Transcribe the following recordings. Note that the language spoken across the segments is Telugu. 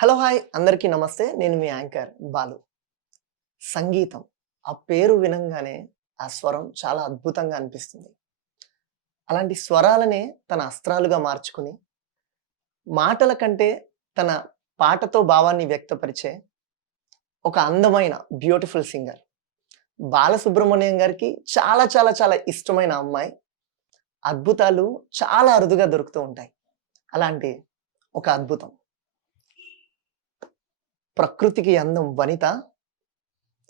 హలో! హాయ్! అందరికీ నమస్తే. నేను మీ యాంకర్ బాలు. సంగీతం. ఆ పేరు వినంగానే ఆ స్వరం చాలా అద్భుతంగా అనిపిస్తుంది. అలాంటి స్వరాలనే తన అస్త్రాలుగా మార్చుకుని, మాటల కంటే తన పాటతో భావాన్ని వ్యక్తపరిచే ఒక అందమైన బ్యూటిఫుల్ సింగర్. బాలసుబ్రహ్మణ్యం గారికి చాలా చాలా చాలా ఇష్టమైన అమ్మాయి. అద్భుతాలు చాలా అరుదుగా దొరుకుతూ ఉంటాయి. అలాంటి ఒక అద్భుతం. ప్రకృతికి అందం వనిత,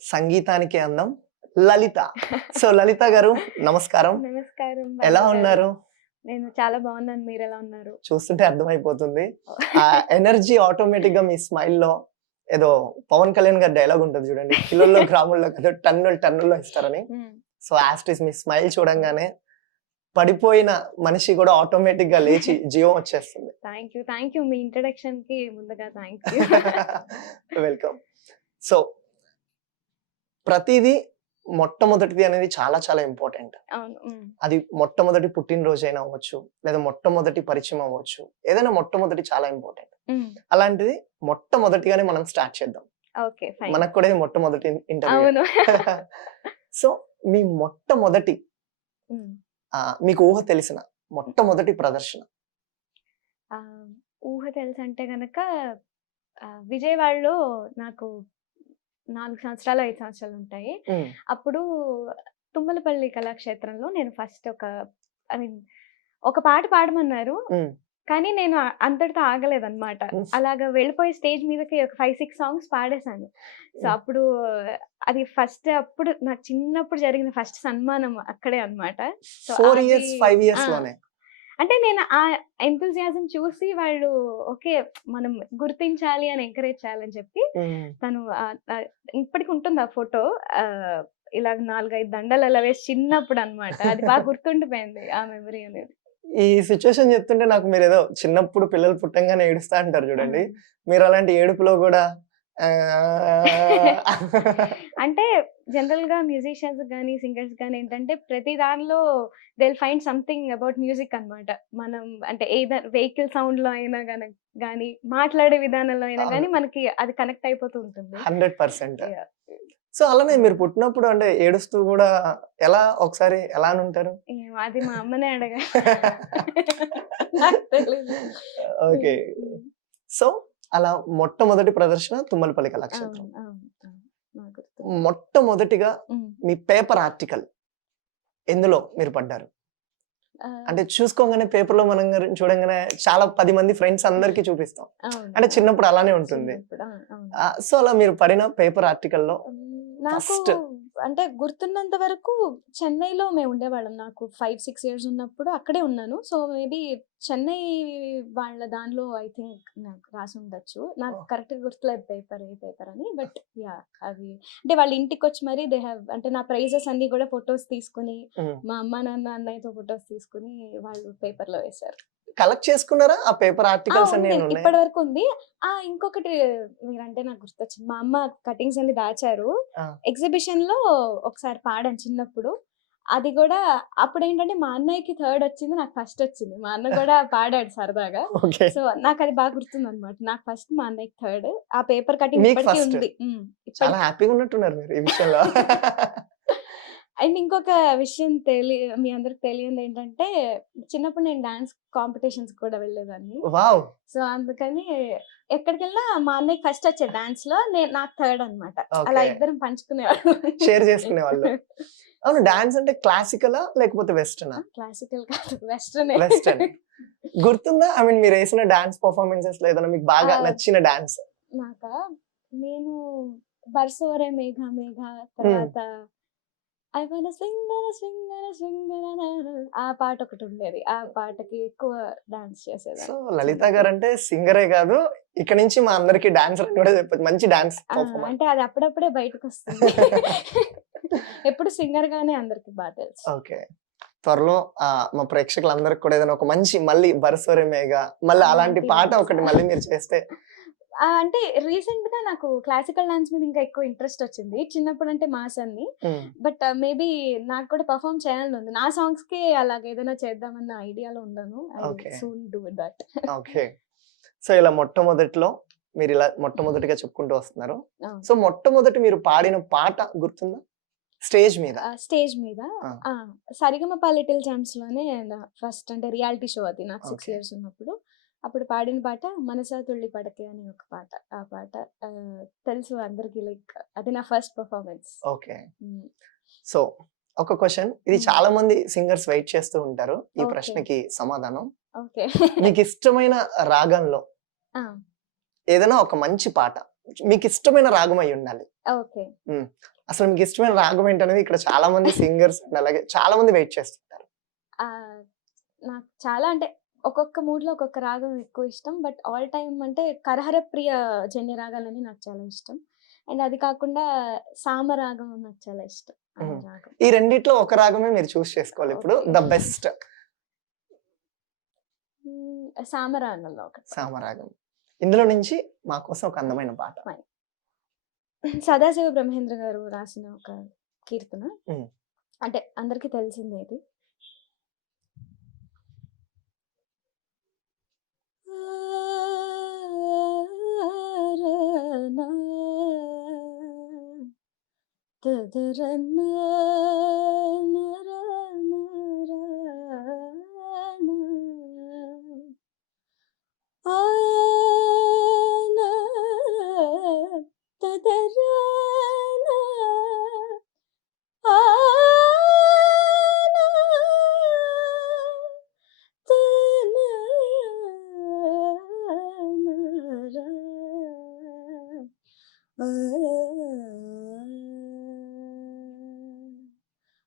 సంగీతానికి అందం లలిత. సో, లలిత గారు నమస్కారం. నమస్కారం ఎలా బాలు గారు. ఉన్నారు? నేను చాలా బాగున్నాను. మీరెలా ఉన్నారు? చూస్తుంటే అర్థమైపోతుంది. ఆ ఎనర్జీ ఆటోమేటిక్‌గా మీ స్మైల్‌లో ఏదో 'పవన్ కళ్యాణ్' గారి డైలాగ్ ఉంటది చూడండి. కిలోల్లో, గ్రాముల్లో కాదు టన్నుల్లో ఇస్తారని. హ్మ్. So, as it is me smile చూడంగానే పడిపోయిన మనిషి కూడా ఆటోమేటిక్‌గా లేచి జీవం వచ్చేస్తుంది. Thank you. మీ ఇంట్రడక్షన్‌కి ముందుగా థ్యాంక్ యూ. వెల్కమ్. సో, ప్రతీదీ మొట్టమొదటిది అనేది చాలా చాలా ఇంపార్టెంట్. అవును. హ్మ్. అది మొట్టమొదటి పుట్టినరోజైనా అవ్వచ్చు, లేదా మొట్టమొదటి పరిచయం అవ్వచ్చు. ఏదైనా మొట్టమొదటి చాలా ఇంపార్టెంట్. హ్మ్. అలాంటిది మొట్టమొదటిగానే మనం స్టార్ట్ చేద్దాం. ఓకే. ఫైన్. మనకు కూడా ఇది మొట్టమొదటి ఇంటర్వ్యూ. అవును. సో, మీ మొట్టమొదటి హ్మ్. మీకు ఊహ తెలిసిన మొట్టమొదటి ప్రదర్శన. ఆహ్, ఊహ తెలుసంటే గనక విజయవాడలో నాకు 4 సంవత్సరాలు, 5 సంవత్సరాలుంటాయి. హ్మ్. అప్పుడు తుమ్మలపల్లి కళాక్షేత్రంలో నేను ఫస్ట్ ఐ మీన్ ఒక పాట పాడమన్నారు. హ్మ్. కానీ నేను అంతటితో ఆగలేదన్నమాట. హ్మ్. అలాగా వెళ్ళిపోయి స్టేజ్ మీదకి ఒక 5, 6 సాంగ్స్ పాడేశాను. సో, హ్మ్. అప్పుడు అది అప్పుడు నాకు చిన్నప్పుడు జరిగిన ఫస్ట్ సన్మానం అక్కడే అన్నమాట. సో, 4 అది ఇయర్స్, 5 ఆ! ఇయర్స్‌లోనే. అంటే నేను ఆ ఎంతూసియాజం చూసి వాళ్ళు ఓకే. మనం గుర్తించాలి అని ఎంకరేజ్ చేయాలని చెప్పి హ్మ్. తను ఇప్పటికి ఉంటుంది ఆ ఫోటో. ఆహ్, ఇలాగ 4, 5 దండలు అలా వేసి చిన్నప్పుడన్నమాట. అది బాగా గుర్తుండిపోయింది ఆ మెమరీ అనేది. ఈ సిట్యుయేషన్ చెప్తుంటే నాకు మీరేదో చిన్నప్పుడు పిల్లలు పుట్టంగానే ఏడుస్తా అంటారు ఆ! చూడండి. మీరు అలాంటి ఏడుపులో గూడా అంటే జనరల్‌గా మ్యూజిషియన్స్ గాని, సింగర్స్ గాని ఏంటంటే ప్రతి దానిలో they will find something about music అన్నమాట. మనం అంటే ఎయిదర్ వెహికల్ సౌండ్‌లో అయినా గాని మాట్లాడే విధానంలో అయినా అవును. గాని మనకి అది కనెక్ట్ అయిపోతూ ఉంటుంది. 100%. యాహ్! సో, అలానే హ్మ్. మీరు పుట్టినప్పుడు అంటే ఏడుస్తూ గూడా ఒకసారి ఎలా అనుంటారు? ఏమో అది మా అమ్మనే అడగాలి. నాకు తెలీదు. ఓకే. హ్మ్. హ్మ్. సో, అలా మొట్టమొదటి ప్రదర్శన తుమ్మలపల్లి అవును. కళాక్షేత్రం. అవును. అవును. నాకు గుర్తుంది. మొట్టమొదటిగా హ్మ్. మీ పేపర్ ఆర్టికల్ ఎందులో మీరు పడ్డారు? ఆహ్, అంటే చూసుకోంగానే పేపర్‌లో మనం చూడంగానే చాలా 10 మంది ఫ్రెండ్స్ అందరికి చూపిస్తాం. అవును. అంటే అవును. చిన్నప్పుడు అలానే ఉంటుంది. చిన్నప్పుడు. అవును. సో, అలా మీరు పడిన పేపర్ ఆర్టికల్‌లో నాకు ఫస్ట్ అంటే గుర్తున్నంత వరకు చెన్నైలో మేముండేవాళ్ళం. నాకు 5, 6 ఇయర్స్ ఉన్నప్పుడు అక్కడే ఉన్నాను. సో, మేబీ చెన్నై వాళ్ళ దానిలో ఐ థింక్ నాకు రాసుండొచ్చు. నాకు ఓహ్! కరెక్ట్‌గా గుర్తులేదు ఏ పేపర్ అని. But yeah! అవి అంటే వాళ్ళ ఇంటికొచ్చి మరి అంటే నా ప్రైజెస్ అన్నీ గూడా ఫోటోస్ తీసుకొని, హ్మ్. మా అమ్మ, నాన్న, అన్నయ్యతో ఫోటోస్ తీసుకొని వాళ్ళు పేపర్‌లో వేశారు. కలెక్ట్ చేసుకున్నారా? ఆ పేపర్ ఆర్టికల్స్ అన్నీ ఉంది. ఉన్నాయా? ఇప్పటి వరకు ఉంది. ఇంకొకటి మీరంటే నాకు గుర్తొచ్చింది. మా అమ్మ కటింగ్స్ అన్ని దాచారు. ఆ! ఎగ్జిబిషన్‌లో ఒకసారి పాడాను చిన్నప్పుడు. అది గూడా అప్పుడేంటంటే మా అన్నయ్యకి థర్డ్ వచ్చింది. నాకు ఫస్ట్ వచ్చింది. మా అన్న గూడా పాడాడు సరదాగా. ఓకే. సో, నాకది బాగా గుర్తుందనమాట. నాకు ఫస్ట్, మా అన్నయ్యకి థర్డ్. ఆ పేపర్ కటింగ్ మీకు ఇప్పటికి ఫస్ట్. ఉంది. చాలా ఇప్పటికి. హ్యాపీగా ఉన్నట్టున్నారు మీరు ఈ విషయంలో. అండ్ ఇంకొక విషయం మీ అందరికి తెలియందేంటంటే, చిన్నప్పుడు నేను డాన్స్ కాంపిటీషన్స్‌కి కూడా వెళ్ళేదాన్ని. వావ్! సో, అందుకని ఎక్కడికెళ్ళినా మా అన్నయ్యకి ఫస్ట్ వచ్చేది డాన్స్‌లో. నాకు థర్డ్ అనమాట. అలా ఓకే. ఇద్దరం పంచుకునేవాళ్ళం. షేర్ చేసుకునేవాళ్ళు. అవును. సో, డాన్స్ అంటే క్లాసికలా? లేకపోతే వెస్టర్నా? క్లాసికల్ కాదు వెస్టర్నే. వెస్టర్న్. గుర్తుందా? ఐ మీన్ మీరేసిన డాన్స్ పెర్ఫార్మన్సెస్‌లో ఏదైనా మీకు బాగా ఆహ్, నచ్చిన డాన్స్? నాకా నేను 'బర్సోరే మేఘ మేఘ' హ్మ్. తర్వాత 'ఐ వాన స్వింగ్' ఆ పాటొకటుండేది. ఆ పాటకి ఎక్కువ డాన్స్ సో, చేసేదాన్ని లలిత చిన్నప్పుడు. గారంటే సింగరే గాదు, ఇక నుంచి మా అందరికి డాన్సర్ అని గూడా చెప్పొచ్చు. మంచి డాన్స్ పెర్ఫార్మర్. అంటే అది అప్పుడప్పుడే బయటకొస్తుంది. ఎప్పుడు సింగర్‌గానే అందరికి తెలుసు. ఓకే. త్వరలో మా ప్రేక్షకులందరికి కూడా ఏదైనా ఒక మంచి మళ్ళీ 'బరసోరే మేఘ' మళ్ళీ అలాంటి అలాంటి పాట డాన్సా? ఒకటి మళ్ళీ మీరు చేస్తే అంటే రీసెంట్‌గా నాకు క్లాసికల్ డాన్స్ మీద ఇంకా ఎక్కువ ఇంట్రెస్ట్ వచ్చింది. చిన్నప్పుడంటే మాస్ అన్ని. హ్మ్. బట్ మేబీ నాకు కూడా పెర్ఫార్మ్ చేయాలని ఉంది. నా సాంగ్స్‌కే అలాగేదైనా చేద్దామన్న ఐడియాలో ఉన్నాను. I will okay. Soon do that. Okay. So, ఇలా మొట్టమొదట్లో మీరు ఇలా మొట్టమొదటిగా చెప్పుకుంటూ వస్తున్నారు. అవును. సో మొట్టమొదటి మీరు పాడిన పాట గుర్తుందా? స్టేజ్ మీద. స్టేజ్ మీద ఆ! సరిగమప లిటిల్ ఛాంప్స్‌లోనే ఫస్ట్ అంటే రియాలిటీ షో అది నాకు 6 ఓకే. ఇయర్స్ ఉన్నప్పుడు. అప్పుడు పాడిన పాట 'మనసా తుళ్ళి పడకే' అని ఒక పాట. ఆ పాట తెలుసు అందరికి, లైక్ అది నా ఫస్ట్ పెర్ఫార్మన్స్. ఓకే. హ్మ్. సో ఒక క్వెషన్, ఇది హ్మ్. చాలా మంది సింగర్స్ వెయిట్ చేస్తూ ఉంటారు ఈ ఓకే. ప్రశ్నకి సమాధానం. ఓకే. మీకు ఇష్టమైన రాగంలో ఆ! ఏదైనా ఒక మంచి పాట మీకు ఇష్టమైన రాగం అయి ఉండాలి. ఓకే. హ్మ్. అసలు మీకు ఇష్టమైన రాగం ఏంటనేది ఇక్కడ చాలా మంది సింగర్స్ అండ్ అలాగే చాలా మంది వెయిట్ చేస్తుంటారు. ఆహ్, నాకు చాలా అంటే ఒక్కొక్క మూడ్‌లో ఒక్కొక్క రాగం ఎక్కువ ఇష్టం. బట్ ఆల్ టైమ్ అంటే 'కరహర ప్రియ' జన్య రాగాలని నాకు చాలా ఇష్టం. అండ్ అది కాకుండా సామరాగం నాకు చాలా ఇష్టం. ఆ హ్మ్. రాగం. ఈ రెండిట్లో ఒక రాగమే మీరు చూస్ చేసుకోవాలి ఇప్పుడు. ఓకే. ద బెస్ట్ సామరాగంలో ఒకటి పాడతా. సామరాగం. ఇందులో నుంచి మా కోసం ఒక అందమైన పాట. ఫైన్. సదాశివ బ్రహ్మేంద్ర గారు రాసిన ఒక కీర్తన. హ్మ్. అంటే అందరికీ తెలిసిందే ఇది.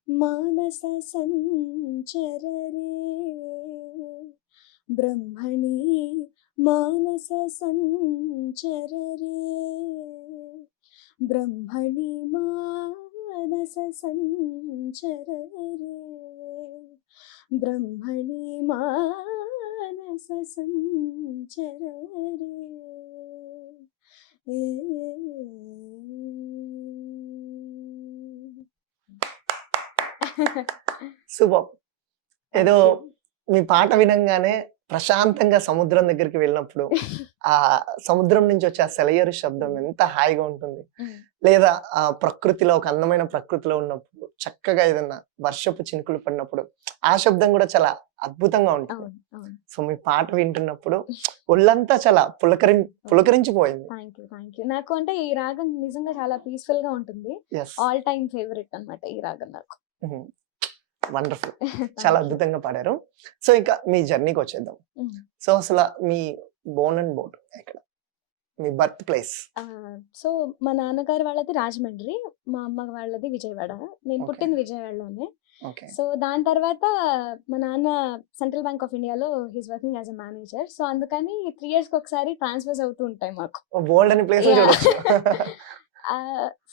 మానస సంచరరే బ్రహ్మణి మానస సంచరరే బ్రహ్మణి మానస సంచరరే బ్రహ్మణి మానస సంచరరే సూపర్బ్! ఏదో థాంక్ యూ. మీ పాట వినంగానే ప్రశాంతంగా సముద్రం దగ్గరికి వెళ్ళినప్పుడు, ఆ సముద్రం నుంచి వచ్చే ఆ సెలయేరు శబ్దం ఎంత హాయిగా ఉంటుంది. హ్మ్. లేదా ప్రకృతిలో ఒక అందమైన ప్రకృతిలో ఉన్నప్పుడు, చక్కగా ఏదన్నా వర్షపు చినుకులు పడినప్పుడు, ఆ శబ్దం గూడా చాలా అద్భుతంగా ఉంటుంది. అవును. అవును. సో మీ పాట వింటున్నప్పుడు ఒళ్ళంతా చాలా పులకరించిపోయింది. Thank you. నాకు అంటే ఈ రాగం నిజంగా చాలా పీస్‌ఫుల్‌గా ఉంటుంది. యెస్. ఆల్ టైమ్ ఫేవరెట్ అన్నమాట ఈ రాగం నాకు. హుహు. వండర్‌ఫుల్! చాలా థాంక్ యూ. అద్భుతంగా పాడారు. సో ఇంకా మీ జర్నీకొచ్చేద్దాం. హ్మ్. సో అసల మీ బోర్న్ అండ్ బోర్న్ ఎక్కడ? మీ బర్త్ ప్లేస్? సో మా నాన్నగారు వాళ్ళది రాజమండ్రి. మా అమ్మ వాళ్ళది విజయవాడ. నేను ఓకే. పుట్టింది విజయవాడలోనే. ఓకే. సో దాని తర్వాత మా నాన్న సెంట్రల్ బ్యాంక్ ఆఫ్ ఇండియాలో he is working as a manager. So అందుకని 3 ఇయర్స్‌కి ఒకసారి ట్రాన్స్‌ఫర్స్ అవుతూ ఉంటాయి మాకు. బోలెడన్ని ప్లేసులు యాహ్! చూడొచ్చు.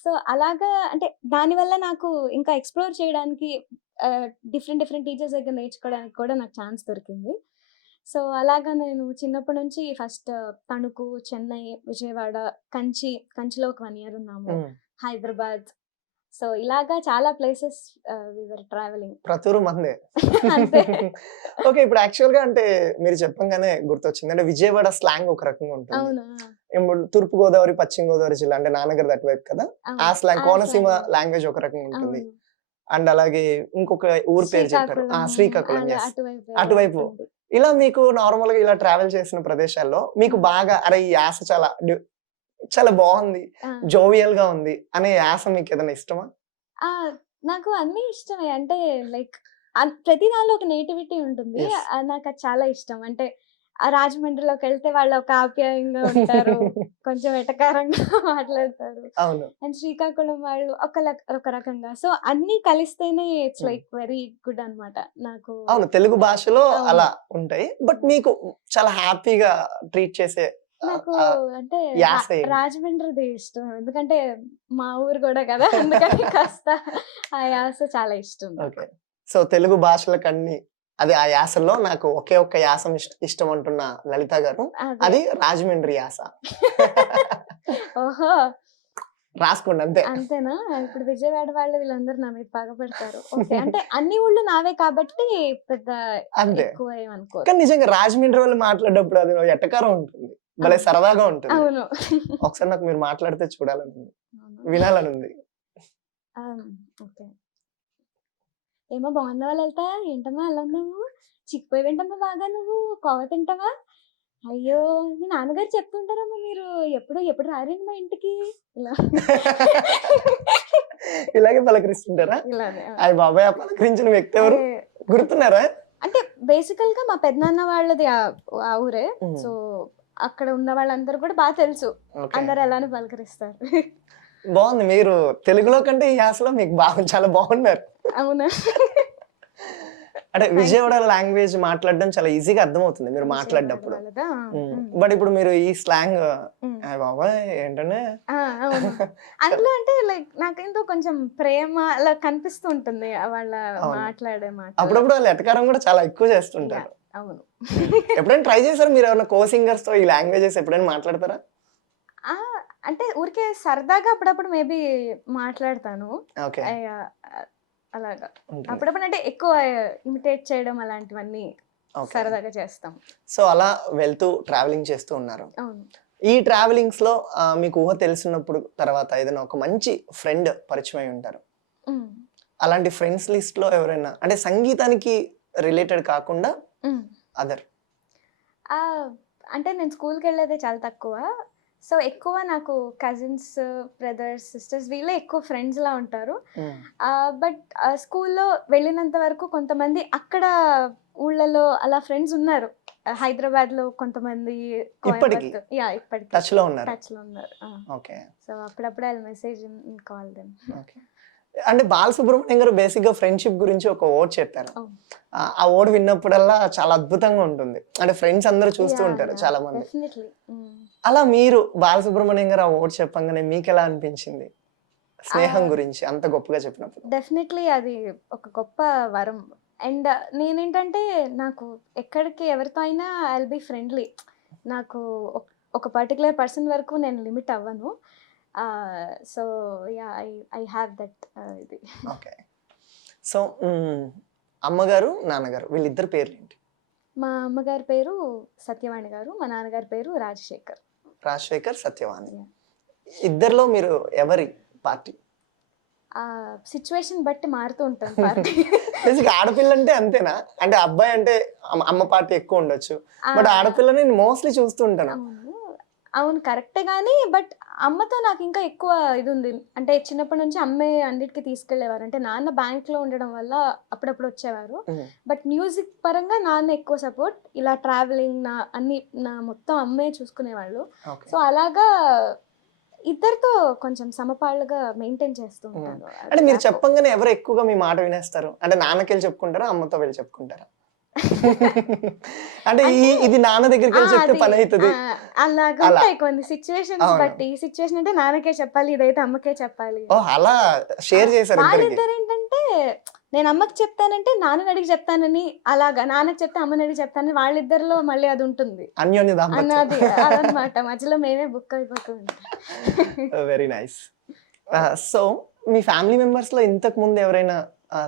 సో అలాగా అంటే దానివల్ల నాకు ఇంకా ఎక్స్‌ప్లోర్ చేయడానికి డిఫరెంట్ డిఫరెంట్ టీచర్స్ దగ్గర నేర్చుకోవడానికి కూడా నాకు ఛాన్స్ దొరికింది. సో అలాగా నేను చిన్నప్పటి నుంచి ఫస్ట్ తణుకు, చెన్నై, విజయవాడ, కంచిలో ఒక 1 ఇయర్ ఉన్నాము. హ్మ్. హైదరాబాద్. సో ఇలాగా చాలా ప్లేసెస్ వి వర్ ట్రావెలింగ్. ప్రతూరు మందే. అంతే. ఓకే. ఇప్పుడు యాక్చువల్‌గా అంటే మీరు చెప్పంగానే గుర్తొచ్చింది. అంటే విజయవాడ స్లాంగ్ ఒక రకంగా ఉంటుంది. అవును. ఇప్పుడు తూర్పు గోదావరి, పశ్చిమ గోదావరి జిల్లా అంటే నాన్నగారిది అటువైపు కదా! ఆ అవును. స్లాంగ్ ఆ కోనసీమ స్లాంగ్. లాంగ్వేజ్ ఒక రకంగా ఉంటుంది. అవును. అండ్ అలాగే ఇంకొక ఊరు పేరు చెప్పారు. శ్రీకాకుళం శ్రీకాకుళం. అలా యెస్. అటువైపు అటువైపు. ఉంటుంది. ఇలా మీకు నార్మల్‌గా ఇలా ట్రావెల్ చేసిన ప్రదేశాల్లో మీకు హ్మ్. బాగా అరే! ఈ యాస చాలా బావుంది. ఆ! జోవియల్‌గా ఉంది అనే యాస మీకేదైనా ఇష్టమా? ఆ! నాకు అన్నీ ఇష్టమే. అంటే లైక్ ప్రతి దానిలో ఒక నేటివిటీ ఉంటుంది. యెస్. నాకది చాలా ఇష్టం. అంటే రాజమండ్రిలోకెళ్తే వాళ్ళు ఒక ఆప్యాయంగా ఉంటారు. కొంచెం ఎటకారంగా మాట్లాడతారు. అవును. అండ్ శ్రీకాకుళం వాళ్ళు ఒక రకంగా. సో, అన్నీ కలిస్తేనే ఇట్స్ హ్మ్. లైక్ వెరీ గుడ్ అన్నమాట. నాకు అవును. తెలుగు భాషలో అవును. అలా ఉంటాయి. బట్ మీకు చాలా హ్యాపీగా ట్రీట్ చేసే నాకు ఆహ్, అంటే యాస ఏంటి? రాజమండ్రిది ఇష్టం. ఎందుకంటే మా ఊరు గూడా కదా! అందుకని కాస్త ఆ యాస చాలా ఇష్టం నాకు. ఓకే. సో తెలుగు భాషలకన్ని అదే ఆ యాసల్లో నాకు ఒకే ఒక్క యాసం ఇష్టం అంటున్న లలిత గారు. అదే. అది రాజమండ్రి యాస. ఓహో! రాసుకోండి అంతే. అంతేనా? ఇప్పుడు విజయవాడ వాళ్ళు వీళ్ళందరూ నా మీద పగపడతారు. ఓకే. అంటే అన్ని ఊళ్ళు నావే కాబట్టి పెద్ద అంతే. ఎక్కువ ఏమనుకోరు. కానీ నిజంగా రాజమండ్రి వాళ్ళు మాట్లాడేటప్పుడు అది ఎటకారం ఉంటుంది. భలే అవును. సరదాగా ఉంటుంది. అవును. ఒకసారి నాకు మీరు మాట్లాడితే చూడాలని ఉంది. అవునా? వినాలని ఉంది. ఓకే. ఏమో బాగున్నావా లలిత? ఏంటమ్మా అలా ఉన్నావు? చిక్కిపోయావేంటమ్మా బాగా నువ్వు? కోవా తింటావా? అయ్యో! మీ నాన్నగారు చెప్తుంటారమ్మా మీరు. ఎప్పుడు రారేంటి మా ఇంటికి? ఇలా. ఇలాగే పలకరిస్తుంటారా? ఇలానే. అయ్య బాబాయ్! ఆ పలకరించిన వ్యక్తి ఎవరు? అదే. గుర్తున్నారా? అంటే బేసికల్‌గా మా పెదనాన్న వాళ్ళది ఆ ఊరే. హ్మ్. సో, అక్కడ ఉన్న వాళ్ళందరూ కూడా తెలుసు. ఓకే. అందరూ ఎలానో పలకరిస్తారు. బావుంది. మీరు తెలుగులో కంటే ఈ యాసలో మీకు చాలా బాగున్నారు. అవునా? అంటే థాంక్ యూ. విజయవాడ లాంగ్వేజ్ మాట్లాడడం చాలా ఈజీగా అర్థమవుతుంది మీరు విజయవాడ మాట్లాడేటప్పుడు. వాళ్ళదా? హ్మ్. బట్ ఇప్పుడు మీరు ఈ స్లాంగ్ హ్మ్. అయ్య బాబోయ్! ఏంటండి? అవును. అందులో అంటే లైక్ నాకేందో కొంచెం ప్రేమ అలా కనిపిస్తూ ఉంటుంది. వాళ్ళ అవును. మాట్లాడే మాటల్లో. అప్పుడప్పుడు వాళ్ళు ఎటకారం కూడా చాలా ఎక్కువ యాహ్! చేస్తుంటారు. అవును. ఎప్పుడైనా ట్రై చేసారా? మీరేమన్నా కో సింగర్స్‌తో ఈ లాంగ్వేజెస్ ఎప్పుడైనా మాట్లాడతారా? ఆ! అంటే ఊరికే సరదాగా అప్పుడప్పుడు మేబీ మాట్లాడతాను. ఓకే. యాహ్! అలాగా. ఉంటుంది. అప్పుడప్పుడు అంటే ఎక్కువ ఇమిటేట్ చేయడం అలాంటివన్నీ ఓకే. సరదాగా చేస్తాం. సో, అలా వెళ్తూ ట్రావెలింగ్ చేస్తూ ఉన్నారు. అవును. ఈ ట్రావెలింగ్స్‌లో మీకు ఊహ తెలిసినప్పుడు తర్వాత ఏదైనా ఒక మంచి ఫ్రెండ్ పరిచయమై ఉంటారు. హ్మ్. అలాంటి ఫ్రెండ్స్ లిస్ట్‌లో ఎవరైనా అంటే సంగీతానికి రిలేటెడ్ కాకుండా హ్మ్. అదర్. అంటే నేను స్కూల్‌కెళ్ళేదే చాలా తక్కువ. సో, ఎక్కువ నాకు కజిన్స్, బ్రదర్స్, సిస్టర్స్ వీళ్ళే ఎక్కువ ఫ్రెండ్స్‌లా ఉంటారు. హ్మ్. బట్ స్కూల్‌లో వెళ్ళినంత వరకు కొంతమంది అక్కడ ఊళ్ళలో అలా ఫ్రెండ్స్ ఉన్నారు. హైదరాబాద్‌లో కొంతమంది, ఇప్పటికి కోయంబత్తూర్ ఇప్పటికి టచ్‌లో ఉన్నారు. టచ్‌లో ఉన్నారు. ఓకే. సో, అప్పుడప్పుడు I will message and call them. Okay. అంటే బాలసుబ్రహ్మణ్యం గారు బేసిక్‌గా ఫ్రెండ్‌షిప్ గురించి ఒక ఓట్ చెప్పారు. అవును. ఆ ఓట్ విన్నప్పుడల్లా చాలా అద్భుతంగా ఉంటుంది. అంటే ఫ్రెండ్స్ అందరూ చూస్తూ ఉంటారు చాలా మంది. డెఫినెట్‌లీ. హ్మ్. అలా మీరు బాలసుబ్రహ్మణ్యం గారు ఆ ఓట్ చెప్పంగానే మీకెలా అనిపించింది? స్నేహం ఆహ్, గురించి అంత గొప్పగా చెప్పినప్పుడు? డెఫినెట్‌లీ అది ఒక గొప్ప వరం. అండ్ నేనేంటంటే నాకు ఎక్కడికి ఎవరితో అయినా ఐ విల్ బి ఫ్రెండ్లీ. నాకు ఒక పర్టిక్యులర్ పర్సన్ వరకు నేను లిమిట్ అవ్వను. So, I I have that ఇది. ఓకే. సో, అమ్మగారు, నాన్నగారు వీళ్ళిద్దరి పేర్లేంటి? మా అమ్మగారి పేరు సత్యవాణి గారు. మా నాన్నగారి పేరు రాజశేఖర్. రాజశేఖర్, సత్యవాణి. యాహ్! ఇద్దరిలో మీరు ఎవరి పార్టీ? సిట్యుయేషన్ బట్టి మారుతూ ఉంటుంది పార్టీ. బేసిక్‌గా ఆడపిల్లంటే అంతేనా? అంటే అబ్బాయి అంటే అమ్మ పార్టీ ఎక్కువ ఉండొచ్చు. ఆ! బట్ ఆడపిల్లని నేను మోస్ట్‌లీ చూస్తూ ఉంటాను. అవును. అవును. కరెక్టే గానీ, బట్ అమ్మతో నాకింకా ఎక్కువ ఇదుంది. అంటే చిన్నప్పటి నుంచి అమ్మే అన్నిటికి తీసుకెళ్ళేవారు. అంటే నాన్న బ్యాంక్‌లో ఉండడం వల్ల అప్పుడప్పుడు వచ్చేవారు. హ్మ్. బట్ మ్యూజిక్ పరంగా నాన్న ఎక్కువ సపోర్ట్. ఇలా ట్రావెలింగ్ నా మొత్తం అమ్మే చూసుకునేవాళ్ళు. ఓకే. సో, అలాగా ఇద్దరితో కొంచెం సమపాళ్ళుగా మెయింటైన్ చేస్తూ హ్మ్. ఉంటాను. అంటే మీరు ర్యాపో. చెప్పంగానే ఎవరు ఎక్కువగా మీ మాట వినేస్తారు? అంటే నాన్నకెళ్ళి చెప్పుకుంటారా? అమ్మతో వెళ్లి చెప్పుకుంటారా? అంటే అంటే ఇది నాన్న దగ్గరికెళ్ళి చెప్తే అది పనైతది. అలా. అలాగుంటాయి కొన్ని సిట్యుయేషన్స్ అవును. బట్టి. ఈ సిట్యుయేషన్ అంటే నాన్నకే చెప్పాలి. ఇదైతే అమ్మకే చెప్పాలి. ఓహ్! అలా షేర్ చేసారు ఇద్దరికి. వాళ్ళిద్దరేంటంటే నేను అమ్మకి చెప్తానంటే నాన్నని అడిగి చెప్తానని అలాగా. నాన్నకి చెప్తే అమ్మని అడిగి చెప్తానని వాళ్ళిద్దరిలో మళ్ళీ అదుంటుంది. అన్యోన్య దాంపత్యం. అదనమాట. మధ్యలో మేమే బుక్ అయిపోతూ ఉంటాం. Very nice. సో, మీ ఫ్యామిలీ మెంబర్స్‌లో ఇంతకు ముందు ఎవరైనా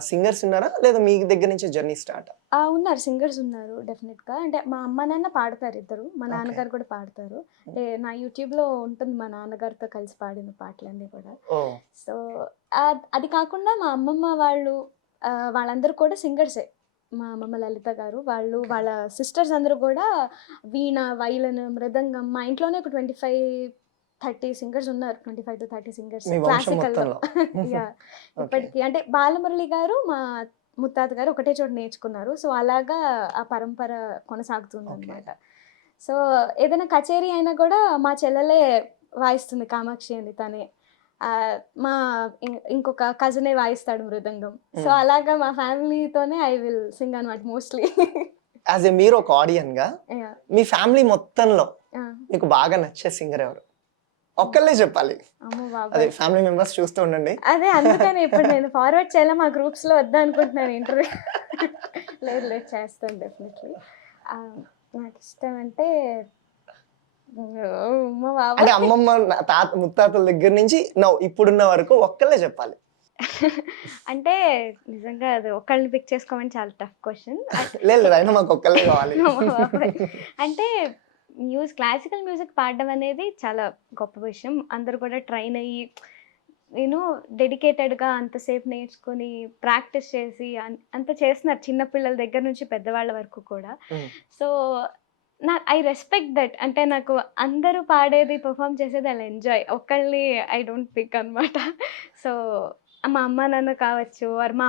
సింగర్స్ ఉన్నారా? లేదా మీ దగ్గర నుంచే జర్నీ స్టార్టా? ఉన్నారు. సింగర్స్ ఉన్నారు డెఫినిట్‌గా. అంటే మా అమ్మ, నాన్న పాడతారు ఇద్దరు. మా ఓకే. నాన్నగారు కూడా పాడతారు. అంటే నా యూట్యూబ్‌లో ఉంటుంది మా నాన్నగారితో కలిసి పాడిన పాటలన్నీ కూడా. ఓహ్! సో, అది కాకుండా మా అమ్మమ్మ వాళ్ళు వాళ్ళందరూ కూడా సింగర్సే. మా అమ్మమ్మ లలిత గారు, ఓకే. వాళ్ళ సిస్టర్స్ అందరూ కూడా వీణ, వైలెన్, మృదంగం మా ఇంట్లోనే ఒక 25, 30 సింగర్స్ ఉన్నారు. 25-30 సింగర్స్ మీ వంశం క్లాసికల్‌లో. మొత్తంలో. యాహ్! ఓకే. ఇప్పటికి అంటే బాలమురళి గారు, మా ముత్తాత గారు ఒకటే చోట నేర్చుకున్నారు. సో, అలాగా ఆ పరంపర ఓకే. కొనసాగుతుందనమాట. సో, ఏదైనా కచేరీ అయినా కూడా మా చెల్లెలే వాయిస్తుంది కామాక్షి అని తనే. మా ఇంకొక కజినే వాయిస్తాడు మృదంగం. సో, హ్మ్. అలాగా మా ఫ్యామిలీతోనే ఐ విల్ సింగ్ అనమాట మోస్ట్‌లీ. యాస్ ఎ మీరు ఒక ఆడియన్‌గా యాహ్! మీ ఫ్యామిలీ మొత్తంలో ఆ! మీకు బాగా నచ్చే సింగర్ ఎవరు? ఒక్కళ్ళే చెప్పాలి. అమ్మో అదే బాబోయ్! ఫ్యామిలీ మెంబర్స్ చూస్తూ ఉండండి. అదే అందుకనే ఇప్పుడు నేను ఫార్వర్డ్ చేయాలా మా గ్రూప్స్‌లో వద్దనుకుంటున్నాను ఇంటర్వ్యూ. లేదు చేస్తాను డెఫినెట్‌లీ. నాకిష్టం అంటే అమ్మ అంటే బాబోయ్! అమ్మమ్మ, ముత్తాతల దగ్గర నుంచి ఇప్పుడున్న వరకు ఒక్కళ్ళే చెప్పాలి. అంటే నిజంగా అది ఒకళ్ళని పిక్ చేసుకోమని చాలా టఫ్ క్వెషన్. లేదు లేదు. అయినా మాకు ఒక్కళ్ళే కావాలి. అమ్మ బాబోయ్! అంటే క్లాసికల్ మ్యూజిక్ పాడడం అనేది చాలా గొప్ప విషయం. అందరూ కూడా ట్రైన్ అయ్యి నేను డెడికేటెడ్‌గా అంతసేపు నేర్చుకొని, ప్రాక్టీస్ చేసి అంత చేస్తున్నారు. చిన్న పిల్లల దగ్గర నుంచి పెద్దవాళ్ళ వరకు కూడా. హ్మ్. So, I respect that. అంటే నాకు అందరూ పాడేది, పెర్ఫార్మ్ చేసేది ఐల్ ఎంజాయ్. ఒకళ్ళని ఐ డోంట్ పిక్ అనమాట. సో, మా అమ్మ, నాన్న కావచ్చు ఆర్ మా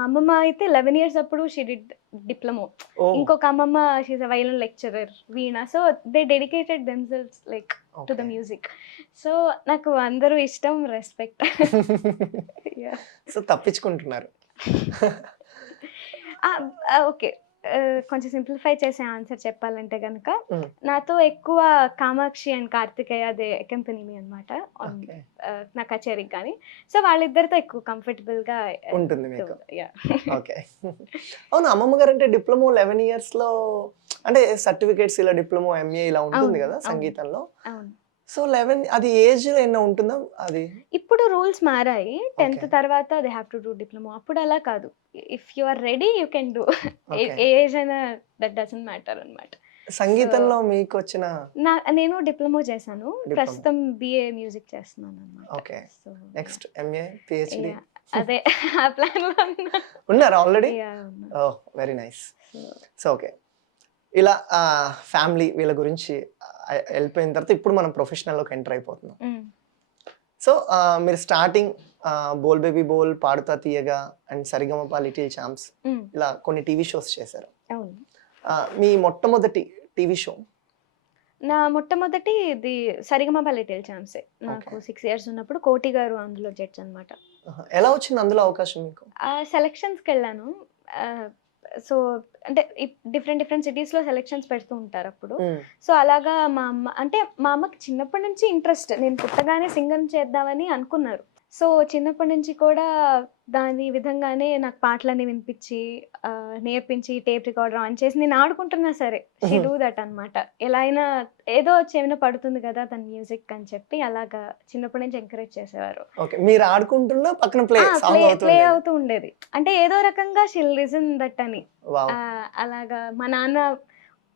అమ్మమ్మ అయితే 11 ఇయర్స్ అప్పుడు షీ డిడ్ డిప్లొమో. ఓహ్! ఇంకొక అమ్మమ్మ she is a violin lecturer Veena. So, they dedicated themselves like to the okay. Music. So, నాకు అందరూ ఇష్టం, రెస్పెక్ట్. యాహ్! సో, తప్పించుకుంటున్నారు. ఓకే. కొంచెం సింప్లిఫై చేసే ఆన్సర్ చెప్పాలంటే గనక, హ్మ్. నాతో ఎక్కువ Kamakshi and Karthikeya they accompany me అనమాట ఆన్ ఓకే. నా కచేరీకి గాని. సో, వాళ్ళిద్దరితో ఎక్కువ కంఫర్టబుల్‌గా ఉంటుంది మీకు. యాహ్! ఓకే. అవును. అమ్మమ్మ గారంటే డిప్లొమో 11 ఇయర్స్‌లో అంటే సర్టిఫికేట్స్ ఇలా డిప్లొమో, ఎంఏ ఇలా ఉంటుంది అవును. గదా! అవును. సంగీతంలో. అవును. సో, 11 అది ఏజ్ ఏమన్నా ఉంటుందా అది? ఇప్పుడు రూల్స్ మారాయి. 10th okay. తర్వాత they have to do diploma. అప్పుడు అలా కాదు. If you are ready you can do. Okay. ఏ ఏజ్ అయినా దట్ డజంట్ మ్యాటర్ అనమాట. సో, సంగీతంలో మీకొచ్చిన నేను డిప్లొమా చేశాను. డిప్లొమా. ప్రస్తుతం బీఏ మ్యూజిక్ చేస్తున్నాననమాట. Okay. So, next MA, PhD yeah! అదే ఆ ప్లాన్‌లో ఉన్నా. ఉన్నారా ఆల్రెడీ? యాహ్! ఉన్నా. Oh! Very nice. So, so, okay. ఇలా ఫ్యామిలీ వీళ్ళ గురించి ఎళ్ళిపోయిన తర్వాత ఇప్పుడు మనం ప్రొఫెషనల్‌లోకి ఎంటర్ అయిపోతున్నాం. హ్మ్. సో, మీరు స్టార్టింగ్ 'బోల్ బేబీ బోల్', 'పాడుతా తీయగా' అండ్ 'సరిగమప లిటిల్ ఛాంప్స్' హ్మ్. ఇలా కొన్ని టీవీ షోస్ చేశారు. అవును. మీ మొట్టమొదటి టీవీ షో? నా మొట్టమొదటి ఇది 'సరిగమప లిటిల్ ఛాంప్సే.' నాకు ఓకే. 6 ఇయర్స్ ఉన్నప్పుడు కోటి గారు అందులో జడ్జ్ అనమాట. ఆహా! ఎలా వచ్చింది అందులో అవకాశం మీకు? సెలక్షన్స్‌కెళ్ళాను. సో, అంటే డిఫరెంట్ సిటీస్‌లో సెలక్షన్స్ పెడుతూ ఉంటారప్పుడు. హ్మ్. సో, అలాగా మా అమ్మకి చిన్నప్పటి నుంచి ఇంట్రెస్ట్. నేను పుట్టగానే సింగర్ చేద్దామని అనుకున్నారు. సో, చిన్నప్పటి నుంచి కూడా దాని విధంగానే నాకు పాటలన్నీ వినిపించి, నేర్పించి టేప్ రికార్డర్ ఆన్ చేసి నేను ఆడుకుంటున్నా సరే షీ డూ దట్ అనమాట. ఎలా అయినా ఏదో చెవిన పడుతుంది కదా తన మ్యూజిక్ అని చెప్పి అలాగా చిన్నప్పటి నుంచి ఎంకరేజ్ చేసేవారు. ఓకే. మీరు ఆడుకుంటున్నా పక్కన సాంగ్ అవుతూ ప్లే ఉండేది. అవుతూ ఉండేది. అంటే ఏదో రకంగా షీల్ లిజన్ దట్ అని. వావ్! అలాగా మా నాన్న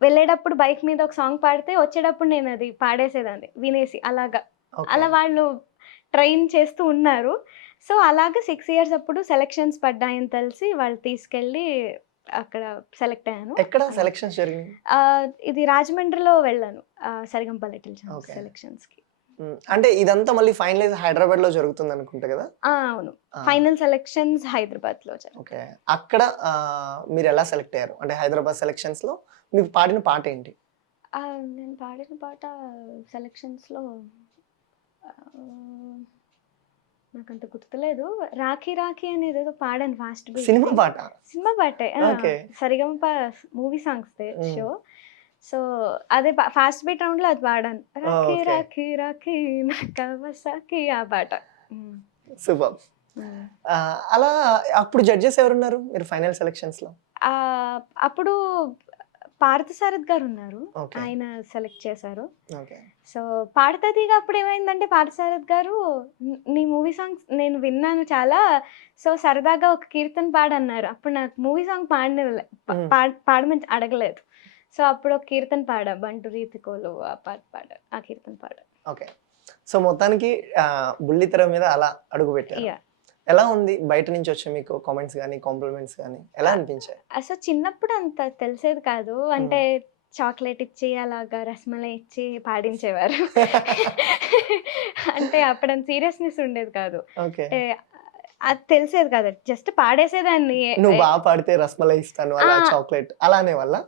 వెళ్ళేటప్పుడు బైక్ మీద ఒక సాంగ్ పాడితే వచ్చేటప్పుడు నేను అది పాడేసేదాన్ని వినేసి అలాగా. ఓకే. అలా వాళ్ళు ట్రైన్ చేస్తూ ఉన్నారు. సో, అలాగా 6 ఇయర్స్ అప్పుడు సెలక్షన్స్ పడ్డాయని తెలిసి వాళ్ళు తీసుకెళ్ళి అక్కడ సెలెక్ట్ అయ్యాను. ఎక్కడ అలా సెలక్షన్స్ జరిగినాయి? ఇది రాజమండ్రిలో వెళ్ళాను. Sa Re Ga Ma Pa little champs okay. సెలక్షన్స్‌కి. హ్మ్. అంటే ఇదంతా మళ్ళీ ఫైనలైజ్ హైదరాబాద్‌లో జరుగుతుందనుకుంటా గదా! అవును. ఆ! ఫైనల్ సెలక్షన్స్ హైదరాబాద్‌లో ఓకే. జరుగుతాయి. అక్కడ మీరెలా సెలెక్ట్ అయ్యారు? అంటే హైదరాబాద్ సెలక్షన్స్‌లో మీరు పాడిన పాటేంటి? నేను పాడిన పాట సెలక్షన్స్‌లో ఆహ్, నాకంత గుర్తులేదు. 'రాఖీ రాఖీ' అనేదేదో పాడాను ఫాస్ట్ సినిమా బీట్‌ది. పాట? సినిమా పాటే. ఓకే. సరిగమప మూవీ సాంగ్స్‌దే హ్మ్. షో. సో, అదే ఫాస్ట్ బీట్ రౌండ్‌లో అది పాడాను. ఓహ్! 'రాఖీ ఓకే. రాఖీ రాఖీ నా కవసాకి' ఆ పాట. హ్మ్. సూపర్బ్. హ్మ్. అలా అప్పుడు జడ్జెస్ ఎవరున్నారు? మీరు ఫైనల్ సెలక్షన్స్‌లో? అప్పుడు పార్థసారథి గారున్నారు. ఓకే. ఆయన సెలెక్ట్ చేశారు. ఓకే. సో, 'పాడతా తీగ' అప్పుడు ఏమైందంటే పార్థసారథి గారు నీ మూవీ సాంగ్స్ నేను విన్నాను చాలా. సో, సరదాగా ఒక కీర్తన పాడన్నారు. అప్పుడు నాకు మూవీ సాంగ్ పాడనివ్వలే. ప హ్మ్. పాడ్ పాడమని అడగలేదు. సో, అప్పుడు ఒక కీర్తన పాడా. 'బంటు రీతికోలు' ఆ పాట పాడా. ఆ కీర్తన పాడా. ఓకే. సో, మొత్తానికి బుల్లితెర మీద అలా అడుగుపెట్టారు. యాహ్! ఎలా ఉంది? బయట నుంచి వచ్చే మీకు కామెంట్స్ గాని, కాంప్లిమెంట్స్ గాని ఎలా అనిపించాయి? అసలు చిన్నప్పుడు అంత తెలిసేది కాదు. అంటే హ్మ్. చాక్లేట్ ఇచ్చి, అలాగా రసమలై ఇచ్చి పాడించేవారు. అంటే అప్పుడంత సీరియస్‌నెస్ ఉండేది కాదు. ఓకే. అంటే అది తెలిసేది కాదు. జస్ట్ పాడేసేదాన్ని. నువ్వు పాడితే రసమలై ఇస్తాను, ఆ! అలా చాక్లేట్ అలా అనేవాళ్ళా?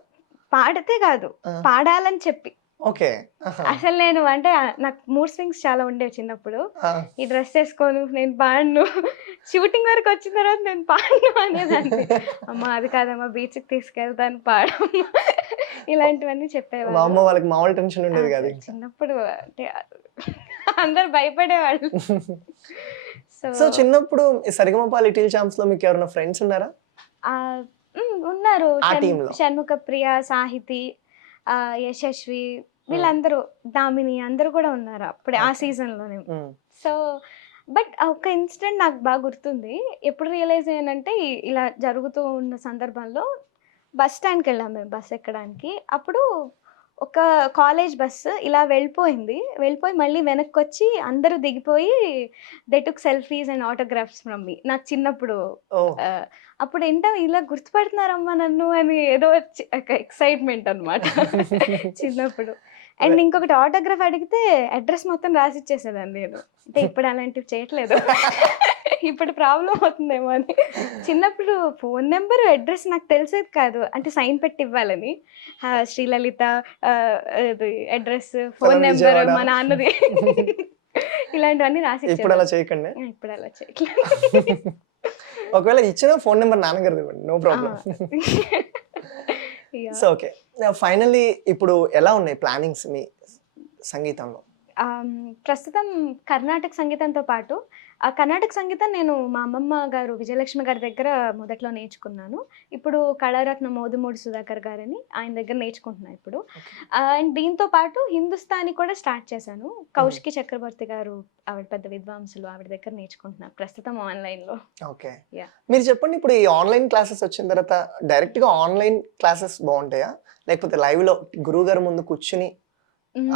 పాడితే కాదు. ఆ! పాడాలని చెప్పి. ఓకే. ఆహా! అసలు నేను అంటే నాకు మూడ్ స్వింగ్స్ చాలా ఉండేవి చిన్నప్పుడు. ఆ! ఈ డ్రెస్ ఏసుకోను, నేను పాడను. షూటింగ్ వరకు వచ్చిన తర్వాత నేను పాడను అనేదాన్ని. అమ్మ అది కాదమ్మా బీచ్‌కి తీసుకెళ్తాను పాడమ్మా. ఇలాంటివన్నీ చెప్పేవారు. వామ్మో! వాళ్ళకి మామూలు టెన్షన్ ఉండేది కాదు అసలు ఇంకా. చిన్నప్పుడు అంటే అందరూ భయపడేవాళ్ళు. సో, సో, చిన్నప్పుడు ఈ 'సరిగమప లిటిల్ ఛాంప్స్‌లో మీకెవరైనా ఫ్రెండ్స్ ఉన్నారా? ఉన్నారు. ఆ టీమ్‌లో? షణ్ముఖప్రియ, సాహితి, యశస్వి హ్మ్. వీళ్ళందరూ, దామిని అందరూ కూడా ఉన్నారు అప్పుడే ఆ ఓకే. సీజన్‌లోనే. హ్మ్. సో, బట్ ఒక ఇన్సిడెంట్ నాకు బాగా గుర్తుంది. ఎప్పుడు రియలైజ్ అయ్యానంటే ఇలా జరుగుతూ ఉన్న సందర్భంలో బస్ స్టాండ్‌కెళ్ళాం మేము బస్ ఎక్కడానికి. అప్పుడు ఒక కాలేజ్ బస్సు ఇలా వెళ్ళిపోయి మళ్ళీ వెనక్కొచ్చి అందరూ దిగిపోయి they took selfies and autographs from మీ. నాకు చిన్నప్పుడు ఓహ్! అప్పుడు ఏంటో ఇలా గుర్తుపడుతున్నారమ్మా నన్ను అని ఏదో ఒక ఎక్సైట్‌మెంట్ అన్నమాట చిన్నప్పుడు. అండ్ ఇంకొకటి ఆటోగ్రాఫ్ అడిగితే అడ్రెస్ మొత్తం రాసిచ్చేసేదాన్ని నేను. అంటే ఇప్పుడు అలాంటివి చేయట్లేదు. ఇప్పుడు ప్రాబ్లమ్ అవుతుందేమో అని. చిన్నప్పుడు ఫోన్ నంబర్, అడ్రెస్ నాకు తెలిసేది కాదు. అంటే సైన్ పెట్టి ఇవ్వాలని. శ్రీలలిత అది address, phone from number Vijayawada. మా నాన్నది. ఇలాంటివన్నీ ఇప్పుడు రాసిచ్చేదాన్ని. అలా చేయకండి. ఇప్పుడు అలా చేయట్లేదు. ఒకవేళ ఇచ్చినా ఫోన్ నెంబర్ నాన్నగారిది ఇవ్వండి. No problem. Yeah! So okay. Finally ఇప్పుడు ఎలా ఉన్నాయి ప్లానింగ్స్ మీ సంగీతంలో? ప్రస్తుతం కర్ణాటక సంగీతంతో పాటు కర్ణాటక సంగీతం నేను మా అమ్మమ్మ గారు విజయలక్ష్మి గారి దగ్గర మొదట్లో నేర్చుకున్నాను. ఇప్పుడు కళారత్న మోదుమూడి సుధాకర్ గారని ఆయన దగ్గర నేర్చుకుంటున్నా ఇప్పుడు. అండ్ దీంతో పాటు హిందుస్థానీ కూడా స్టార్ట్ చేశాను. కౌశికి చక్రవర్తి గారు ఆవిడ పెద్ద విద్వాంసులు. ఆవిడ దగ్గర నేర్చుకుంటున్నా ప్రస్తుతం ఆన్‌లైన్‌లో. ఓకే. యాహ్! మీరు చెప్పండి, ఇప్పుడు ఈ ఆన్‌లైన్ క్లాసెస్ వచ్చిన తర్వాత డైరెక్ట్‌గా ఆన్‌లైన్ క్లాసెస్ బావుంటాయా? లేకపోతే లైవ్‌లో గురువుగారి ముందు కూర్చొని హ్మ్.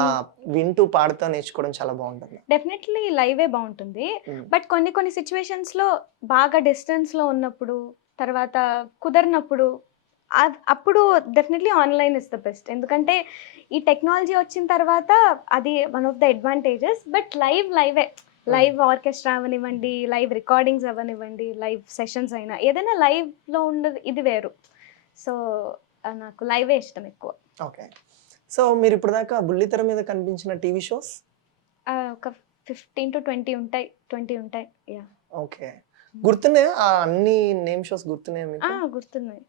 వింటూ పాడుతా నేర్చుకోవడం చాలా బావుంటుందా? డెఫినెట్‌లీ లైవే బావుంటుంది. హ్మ్. బట్ కొన్ని సిట్యుయేషన్స్‌లో బాగా డిస్టెన్స్‌లో ఉన్నప్పుడు, తర్వాత కుదరనప్పుడు అప్పుడు definitely online is the best. ఎందుకంటే ఈ టెక్నాలజీ వచ్చిన తర్వాత అది one of the advantages. But లైవే. హ్మ్. లైవ్ ఆర్కెస్ట్రా అవ్వనివ్వండి, లైవ్ రికార్డింగ్స్ అవ్వనివ్వండి, లైవ్ సెషన్స్ అయినా ఏదైనా లైవ్‌లో ఉన్నది ఇది వేరు. సో, నాకు లైవే ఇష్టం ఎక్కువ. ఓకే. సో మీరిప్పటిదాకా బుల్లితెర మీద కనిపించిన టీవీ షోస్? ఒక 15-20 ఉంటాయి. 20 ఉంటాయి. యాహ్! ఓకే. గుర్తున్నాయా? అన్ని నేమ్ షోస్ గుర్తున్నాయా మీకు? గుర్తున్నాయి.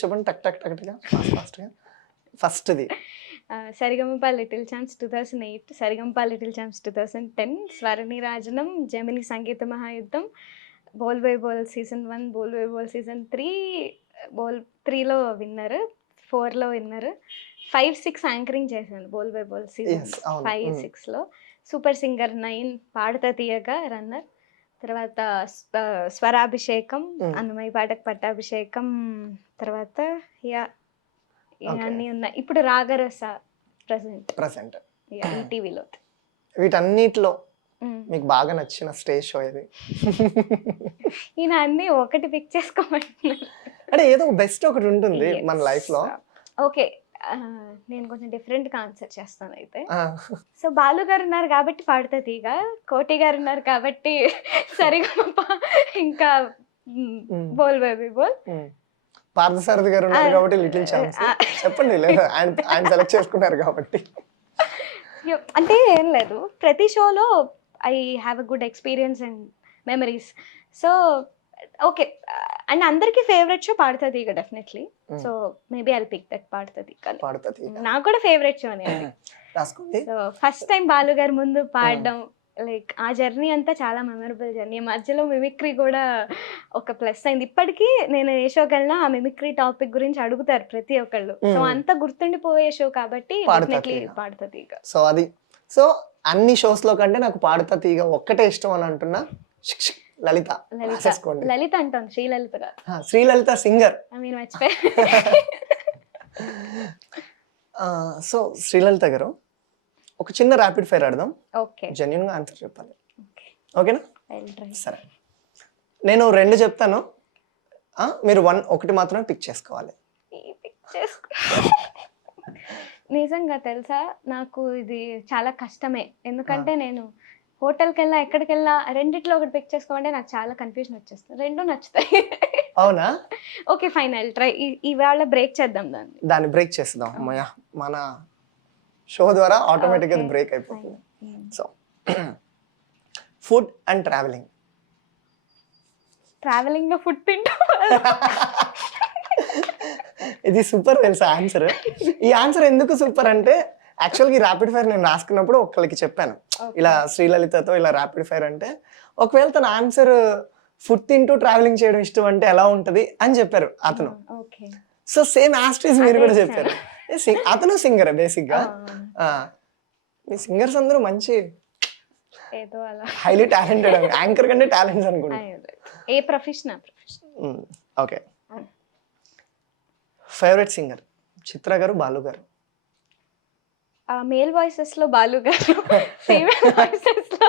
చెప్పండి టక్ టక్ టక్‌గా ఫాస్ట్‌గా. ఫస్ట్‌ది. Sa Re Ga Ma Pa little champs 2008, Sa Re Ga Ma Pa little champs 2010, Swaraneerajanam, Gemini Sangeetha Mahayuddham, Bol by Bol season 1, Bol by Bol season 3, Bol 3లో విన్నర్, 4లో విన్నర్, 5, 6 యాంకరింగ్ చేశాను Bol by Bol season yes. అవును. 5, 6లో. సూపర్ సింగర్ 9 పాడుతా తీయగా రన్నర్. తర్వాత స్వరాభిషేకం, అన్నమయ్య పాటకు పట్టాభిషేకం, తర్వాత యాహ్! ఓకే. ఇవన్నీ ఉన్నాయి. ఇప్పుడు రాగరస ప్రెజెంట్. యాహ్! ఈటీవీలో. వీటన్నిటిలో హ్మ్. మీకు బాగా నచ్చిన స్టేజ్ షో ఏది? ఈయన అన్నీ ఒకటి పిక్ చేసుకోమంటున్నారు. అంటే ఏదో ఒక బెస్ట్ ఒకటి ఉంటుంది మన లైఫ్‌లో. ఓకే. నేను కొంచెం డిఫరెంట్‌గా ఆన్సర్ చేస్తానయితే. ఆ! సో, బాలు గారున్నారు కాబట్టి పాడుతా తీగ, కోటి గారున్నారు కాబట్టి సరిగమప, ఇంకా హ్మ్. బోల్ బేబీ బోల్. హ్మ్. పార్థసారథి గారు ఉన్నారు కాబట్టి లిటిల్ ఛాంప్స్. చెప్పండి, లేదా ఆయన సెలెక్ట్ చేసుకున్నారు కాబట్టి. అంటే ఏం లేదు. ప్రతి షోలో I have a good experience and memories. So, okay. And అందరికి favourite show Paadutha Theeyaga definitely. So, maybe I'll pick that Paadutha Theeyaga. Paadutha తీగ. నాకు కూడా ఫేవరెట్ షోనే అది. రాసుకోండి. సో, ఫస్ట్ టైం బాలు గారి ముందు పాడడం, లైక్ ఆ జర్నీ అంతా చాలా మెమరబుల్ జర్నీ. మధ్యలో మిమిక్రీ కూడా ఒక ప్లస్ అయింది. ఇప్పటికీ నేను ఏ షోకెళ్ళినా ఆ మిమిక్రీ టాపిక్ గురించి అడుగుతారు ప్రతి ఒక్కళ్ళు. సో, అంత గుర్తుండిపోయే షో కాబట్టి డెఫినెట్‌లీ పాడుతా తీగ. సో అది. సో అన్ని షోస్‌లో కంటే నాకు పాడుతా తీగ ఒక్కటే ఇష్టం అని అంటున్నా. లలిత. రాసేసుకోండి. లలిత అంటాను, శ్రీలలిత కాదు. శ్రీలలిత సింగర్. మీరు మర్చిపోయారు. సో శ్రీలలిత గారు, ఒక చిన్న ర్యాపిడ్ ఫైర్ ఆడదాం. ఓకే. జెన్యూన్‌గా ఆన్సర్ చెప్పాలి. ఓకే. ఓకేనా? I'll try. సరే. నేను 2 చెప్తాను. మీరు ఒకటి మాత్రమే పిక్ చేసుకోవాలి. పిక్ చేసుకో. నిజంగా తెలుసా, నాకు ఇది చాలా కష్టమే. ఎందుకంటే నేను హోటల్‌కెళ్ళినా, ఎక్కడికెళ్ళినా రెండిట్లో ఒకటి పిక్ చేసుకోమంటే నాకు చాలా కన్‌ఫ్యూజన్ వచ్చేస్తుంది. 2 నచ్చుతాయి. అవునా? Okay, fine, I'll try. ఇవాళ బ్రేక్ చేద్దాం దాన్ని. దాన్ని బ్రేక్ చేద్దాం. అమ్మయ్య! మన షో ద్వారా ఆటోమేటిక్‌గా అది బ్రేక్ అయిపోతుంది. So food and travelling. ట్రావెలింగ్‌లో ఫుడ్ తింటాం. ఇది సూపర్ తెలుసా ఆన్సర్. ఈ ఆన్సర్ ఎందుకు సూపర్ అంటే, యాక్చువల్‌గా ఈ ర్యాపిడ్ ఫైర్ నేను రాసుకున్నప్పుడు ఒకళ్ళకి చెప్పాను. ఇలా శ్రీలలితతో ఇలా ర్యాపిడ్ ఫైర్ అంటే, ఒకవేళ తన ఆన్సర్ ఫుడ్ తింటూ ట్రావెలింగ్ చేయడం ఇష్టం అంటే ఎలా ఉంటది అని చెప్పారు అతను. ఓకే. సో సేమ్ యాస్టీస్ మీరు కూడా చెప్పారు. అతను సింగర్ బేసిక్‌గా. మీ సింగర్స్ అందరూ మంచి ఏదో అలా హైలీ టాలెంటెడ్ అండి. యాంకర్ కంటే టాలెంట్స్ అనుకుంటా. ఏ ప్రొఫెషన్. ఓకే. ఫేవరెట్ సింగర్ చిత్ర గారు, బాలు గారు? మేల్ వాయిసెస్ లో బాలు గారు, ఫీమేల్ వాయిసెస్ లో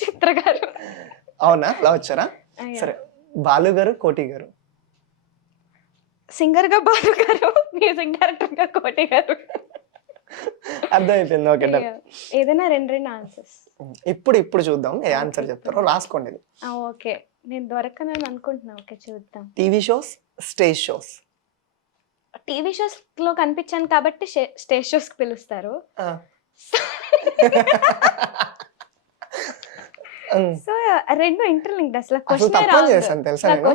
చిత్ర గారు. అవునా? అలా వచ్చారా? సరే. బాలు గారు, కోటి గారు. సింగర్ గా బాలు గారు, మ్యూజిక్ డైరెక్టర్ గా కోటి గారు. అర్థమైపోయింది. Okay done. ఏదైనా రెండు ఆన్సర్స్. ఇప్పుడు చూద్దాం ఏ ఆన్సర్ చెప్తారో. రాసుకోండి ఇది. ఓకే, నేను దొరకనని అనుకుంటున్నా. ఓకే, చూద్దాం. TV shows, stage shows. TV shows లో కనిపించాను కాబట్టి స్టేజ్ షోస్ కి పిలుస్తారు. సో రెండు ఇంటర్లింక్డ్. అసలు అసలు తప్పని చేశాను తెలుసా నేను.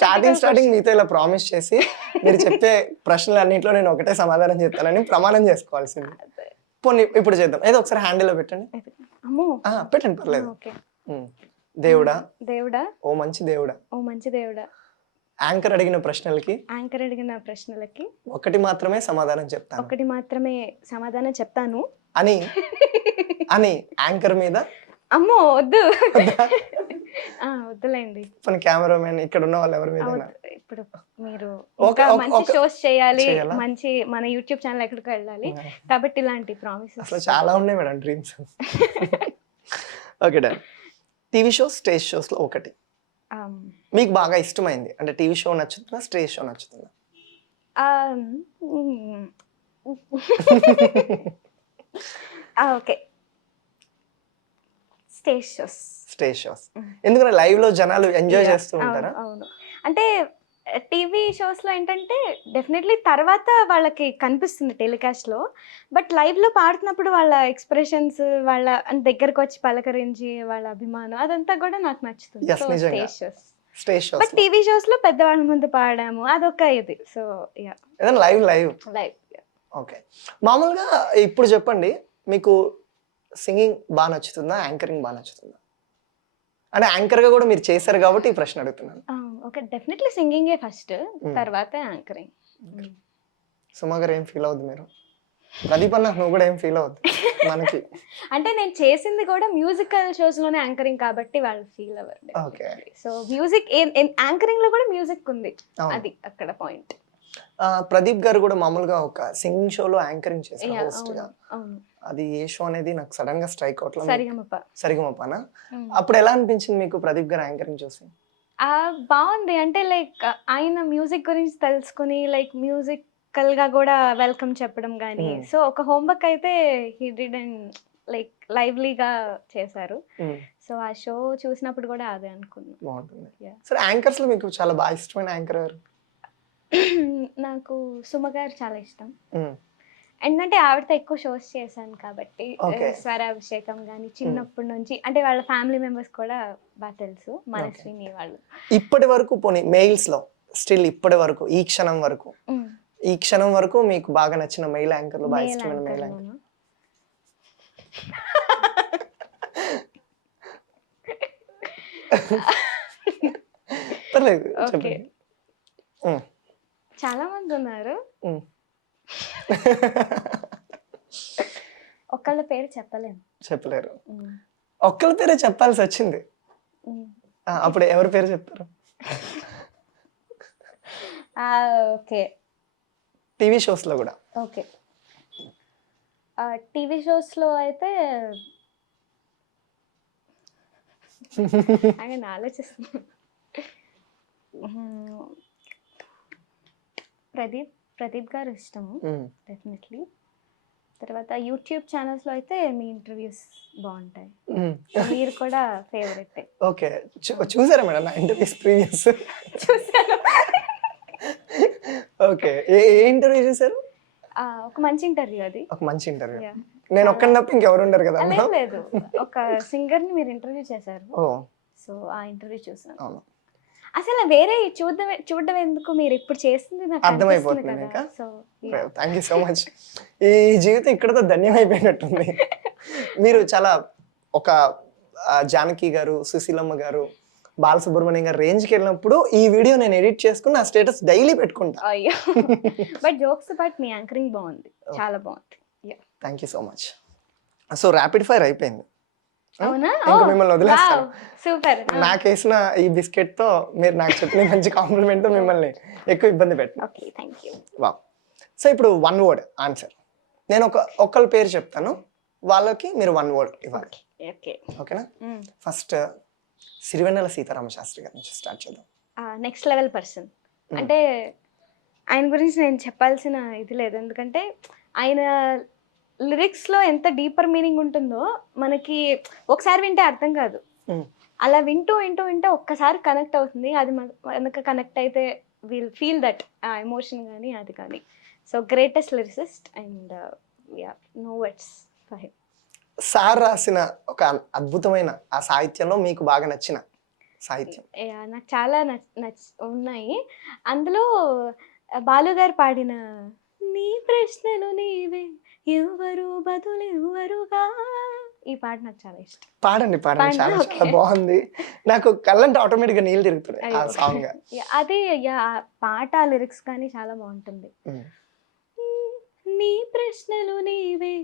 స్టార్టింగ్ మీతో ఇలా ప్రామిస్ చేసి మీరు చెప్పే ప్రశ్నలు అన్నింటిలో నేను ఒకటే సమాధానం చెప్తానని ప్రమాణం చేసుకోవాల్సింది. పోనీ ఇప్పుడు చేద్దాం. ఏదో ఒకసారి హ్యాండిల్లో పెట్టండి. అమ్మో, పెట్టండి పర్లేదు. ఓకే. దేవుడా, దేవుడా, ఓ మంచి దేవుడా, ఓ మంచి దేవుడా, యాంకర్ అడిగిన ప్రశ్నలకి ఒకటి మాత్రమే సమాధానం చెప్తాను అని యాంకర్ మీద. అమ్మో వద్దు, వద్దులేండి. కెమెరామెన్ ఇక్కడ ఉన్న వాళ్ళు ఎవరి మీద ఇప్పుడు మీరు మంచి షోస్ చేయాలి, మంచి మన యూట్యూబ్ ఛానల్ ఎక్కడికి వెళ్ళాలి కాబట్టి ఇలాంటి ప్రామిసెస్ అసలు చాలా ఉన్నాయి madam dreams. Okay done. TV shows, stage shows లో ఒకటి మీకు బాగా ఇష్టమైంది అంటే టీవీ షో నచ్చుతుందా, స్టేజ్ షో నచ్చుతుందా? Okay, stage shows. ఎందుకంటే లైవ్ లో జనాలు ఎంజాయ్ చేస్తూ ఉంటారా? అవును, అంటే టీవీ షోస్ లో ఏంటంటే డెఫినెట్లీ తర్వాత వాళ్ళకి కనిపిస్తుంది టెలికాస్ట్ లో, బట్ లైవ్ లో పాడుతున్నప్పుడు వాళ్ళ ఎక్స్ప్రెషన్స్, వాళ్ళ దగ్గరకు వచ్చి పలకరించి వాళ్ళ అభిమానం అదంతా కూడా నాకు నచ్చుతుంది. Stage shows. But TV shows లో పెద్దవాళ్ళ ముందు పాడాము అదొక ఇది. So live. ఓకే. మామూలుగా ఇప్పుడు చెప్పండి, మీకు సింగింగ్ బాగా నచ్చుతుందా, యాంకరింగ్ బాగా నచ్చుతుందా? అంటే యాంకర్ గా కూడా మీరు చేశారు కాబట్టి ఈ ప్రశ్న అడుగుతున్నాను. ఓకే, డెఫినెట్లీ సింగింగే ఫస్ట్, తర్వాత యాంకరింగ్. సుమా గారు ఏం ఫీల్ అవుద్ది మీరు? ప్రదీప్ అన్న నువ్వు కూడా ఏం ఫీల్ అవుద్ది మనకి? అంటే నేను చేసింది కూడా మ్యూజికల్ షోస్ లోనే యాంకరింగ్ కాబట్టి వాళ్ళు ఫీల్ అవ్వరు. ఓకే. సో మ్యూజిక్ యాంకరింగ్ లో కూడా మ్యూజిక్ ఉంది, అది అక్కడ పాయింట్. ప్రదీప్ గారు కూడా మామూలుగా ఒక సింగింగ్ షోలో యాంకరింగ్ చేశారు హోస్ట్ గా. అది ఏ షో అనేది నాకు సడన్ గా స్ట్రైక్ అవుట్. సరిగమపనా? అప్పుడు ఎలా అనిపించింది మీకు ప్రదీప్ గారు యాంకరింగ్ చూసి? బాగుంది, అంటే లైక్ ఆయన మ్యూజిక్ గురించి తెలుసుకుని లైక్ మ్యూజికల్ గా కూడా వెల్కమ్ చెప్పడం కానీ, సో ఒక హోంవర్క్ అయితే హీ డిడ్ అండ్ లైక్ లైవ్లీగా చేశారు. సో ఆ షో చూసినప్పుడు కూడా అదే అనుకున్నాను. బాగుంటుంది. సరే, యాంకర్స్ లో మీకు చాలా బాగా ఇష్టమైన యాంకర్ ఎవరు? నాకు సుమ గారు చాలా ఇష్టం. ఏంటంటే ఆవిడతో ఎక్కువ షోస్ చేశాను కాబట్టి, స్వరాభిషేకం కానీ చిన్నప్పటి నుంచి, అంటే వాళ్ళ ఫ్యామిలీ మెంబర్స్ కూడా బాగా తెలుసు, మనస్విని వాళ్ళు. ఇప్పటి వరకు పోనీ మెయిల్స్ లో స్టిల్ ఇప్పటి వరకు ఈ క్షణం వరకు మీకు బాగా నచ్చిన మెయిల్ యాంకర్ లో బాగా ఇష్టమైన మెయిల్ యాంకర్? పర్లేదు చెప్పండి. చాలా మంది ఉన్నారు, ఒక్కళ్ళ పేరు చెప్పలేరు. ఒక్కళ్ళ పేరే చెప్పాల్సి వచ్చింది. అప్పుడు ఎవరి పేరు చెప్తారు? ఓకే, టీవీ షోస్ లో కూడా. ఓకే, టీవీ షోస్ లో అయితే ఆయన ఆలోచిస్తున్నా. ప్రదీప్ గారు ఇష్టము డెఫినెట్లీ. తర్వాత యూట్యూబ్ ఛానల్స్ లో అయితే మీ ఇంటర్వ్యూస్ బాగుంటాయి, మీరు కూడా ఫేవరెట్. ఓకే, చూసారా మేడం నా ఇంటర్వ్యూస్ ప్రీవియస్? చూసాను. ఓకే, ఏ ఇంటర్వ్యూ చూసారు? ఒక మంచి ఇంటర్వ్యూ. అది ఒక మంచి ఇంటర్వ్యూ. నేను ఒక్కని తప్ప ఇంకెవరు ఉండరు కదా? లేదు, ఒక సింగర్ ని మీరు ఇంటర్వ్యూ చేశారు. సో ఆ ఇంటర్వ్యూ చూసాను. అసలు వేరే చూడడం ఎందుకు, మీరు ఇప్పుడు చేస్తుంది నాకు అర్థమైపోతుంది. Thank you so much. ఈ జీవితం ఇక్కడతో ధన్యమైపోయినట్టుంది. మీరు చాలా ఒక జానకి గారు, సుశీలమ్మ గారు, బాలసుబ్రహ్మణ్యం గారు రేంజ్కి వెళ్ళినప్పుడు ఈ వీడియో నేను ఎడిట్ చేసుకుని నా స్టేటస్ డైలీ పెట్టుకుంటా. అయ్యో, but jokes but me anchoring బాగుంది, చాలా బాగుంది. Thank you so much. So rapid fire అయిపోయింది. అవునా? ఇంకా మిమ్మల్ని వదిలేస్తాను. సూపర్. నాకేసిన ఈ బిస్కెట్ తో మీరు నాకు చెప్పిన మంచి కాంప్లిమెంట్ తో మిమ్మల్ని ఎక్కువ ఇబ్బంది పెట్టను. Okay, thank you. వావ్. సో ఇప్పుడు వన్ వర్డ్ ఆన్సర్ నేను ఒక్కళ్ళ పేరు చెప్తాను, వాళ్ళకి మీరు 1 వర్డ్ ఇవ్వాలి. ఓకే. ఓకేనా? ఫస్ట్ సిరివెన్నెల సీతారామ శాస్త్రి గారి నుంచి స్టార్ట్ చేద్దాం. Next level person. అంటే ఆయన గురించి నేను చెప్పాల్సిన ఇది లేదు, ఎందుకంటే ఆయన లిరిక్స్లో ఎంత డీపర్ మీనింగ్ ఉంటుందో మనకి ఒకసారి వింటే అర్థం కాదు. అలా వింటూ వింటూ వింటే ఒక్కసారి కనెక్ట్ అవుతుంది. అది మనకు కనెక్ట్ అయితే will feel that a emotion కానీ అది కానీ. So greatest lyricist and no words for him. Sir రాసిన ఒక అద్భుతమైన ఆ సాహిత్యంలో మీకు బాగా నచ్చిన సాహిత్యం? నాకు చాలా ఉన్నాయి. అందులో బాలు గారు పాడిన నీ ప్రశ్నలు నీవే ఎవరు బదులు ఎవరుగా, ఈ పాట నాకు చాలా ఇష్టం. పాడండి పాడండి, చాలా చాలా బాగుంది. నాకు కళ్ళంటే ఆటోమేటిక్గా నీళ్ళు తిరుగుతున్నాయి ఆ సాంగ్. అది పాట లిరిక్స్ కానీ చాలా బాగుంటుంది. నీ ప్రశ్నలు నీవే